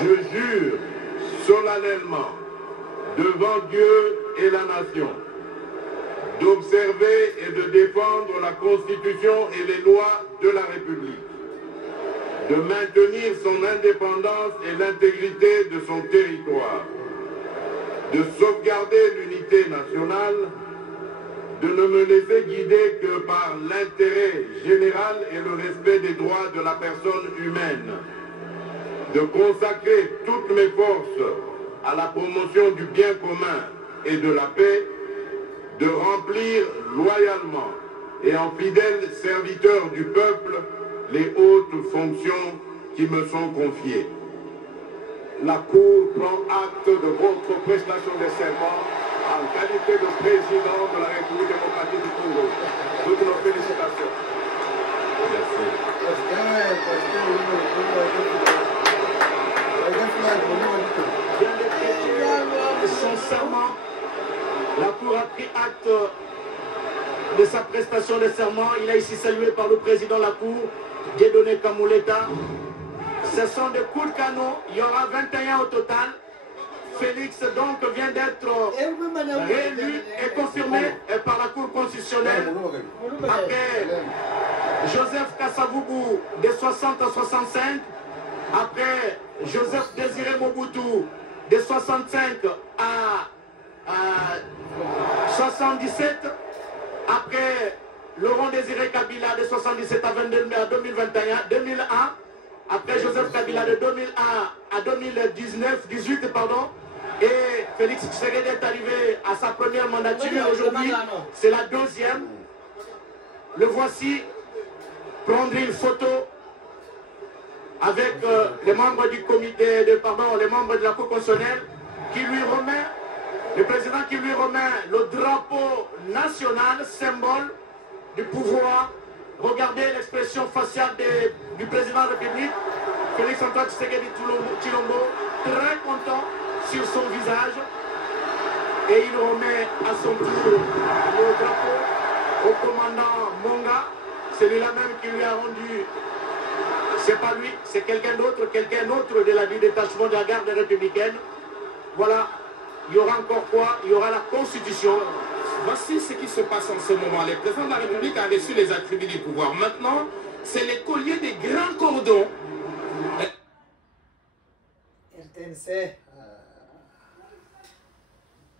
je jure solennellement devant Dieu et la nation d'observer et de défendre la Constitution et les lois de la République, de maintenir son indépendance et l'intégrité de son territoire, de sauvegarder l'unité nationale, de ne me laisser guider que par l'intérêt général et le respect des droits de la personne humaine, de consacrer toutes mes forces à la promotion du bien commun et de la paix, de remplir loyalement et en fidèle serviteur du peuple les hautes fonctions qui me sont confiées. La Cour prend acte de votre prestation de serment en qualité de président de la République démocratique du Congo. Toutes nos félicitations. Son serment, la Cour a pris acte de sa prestation de serment. Il est ici salué par le président de la Cour, Dieudonné Kamuleta. Ce sont des coups de canon, il y aura 21 au total. Félix donc vient d'être réélu et confirmé par la Cour constitutionnelle après Joseph Kasavubu de 60 à 65, après Joseph Désiré Mobutu de 65 à 77, après Laurent Désiré Kabila de 77 à 2001, après Joseph Kabila de 2001 à 2018, pardon, et Félix Tshisekedi est arrivé à sa première mandature. Aujourd'hui, c'est la deuxième. Le voici prendre une photo avec les membres du comité, les membres de la Cour constitutionnelle, qui lui remet, le président qui lui remet le drapeau national, symbole du pouvoir. Regardez l'expression faciale du président de la République, Félix Antoine Tshisekedi Tshilombo, très content sur son visage. Et il remet à son tour le drapeau au commandant Monga, celui-là même qui lui a rendu, c'est pas lui, c'est quelqu'un d'autre de la du détachement de la garde républicaine. Voilà, il y aura encore quoi? Il y aura la Constitution. Voici ce qui se passe en ce moment. Le président de la République a reçu les attributs du pouvoir. Maintenant, c'est les colliers des grands cordons.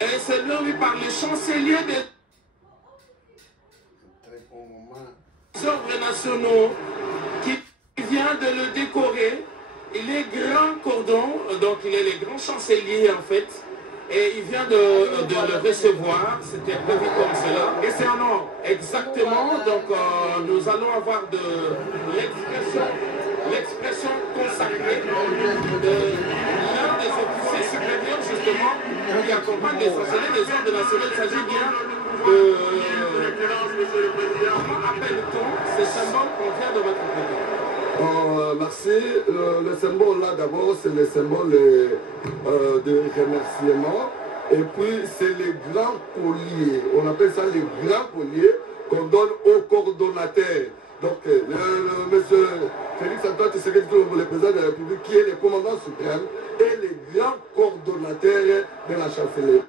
Et c'est lui par le chancelier des ordres nationaux qui vient de le décorer. Il est grand cordon, donc il est le grand chancelier en fait. Et il vient de le recevoir, c'était prévu comme cela. Et c'est un ordre. Exactement, donc nous allons avoir de l'expression consacrée de l'un des officiers supérieurs justement qui accompagne les enseignants des ordres nationaux. Il s'agit bien de... Comment appelle-t-on ces symboles qu'on vient de votre côté? Merci. Le symbole là d'abord c'est le symbole de remerciement et puis c'est les grands colliers. On appelle ça les grands colliers qu'on donne aux coordonnateurs. Donc monsieur Félix Antoine Tshisekedi, le président de la République, qui est le commandant suprême et les grands coordonnateurs de la chancellerie.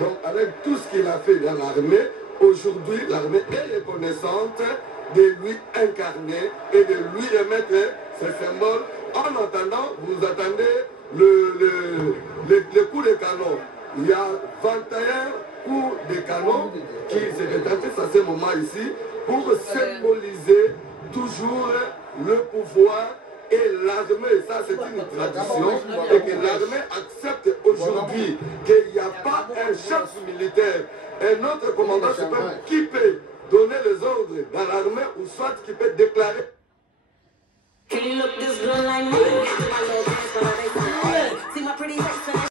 Donc avec tout ce qu'il a fait dans l'armée, aujourd'hui l'armée est reconnaissante de lui incarner et de lui remettre ces symboles. En attendant, vous attendez le coup de canon. Il y a 21 coups de canon qui se retentissent à ce moment ici pour symboliser toujours le pouvoir et l'armée. Ça, c'est une tradition et que l'armée accepte aujourd'hui qu'il n'y a pas un chef militaire, un autre commandant suprême qui peut donner les ordres dans l'armée ou soit qui peut déclarer. Can you look this good like me?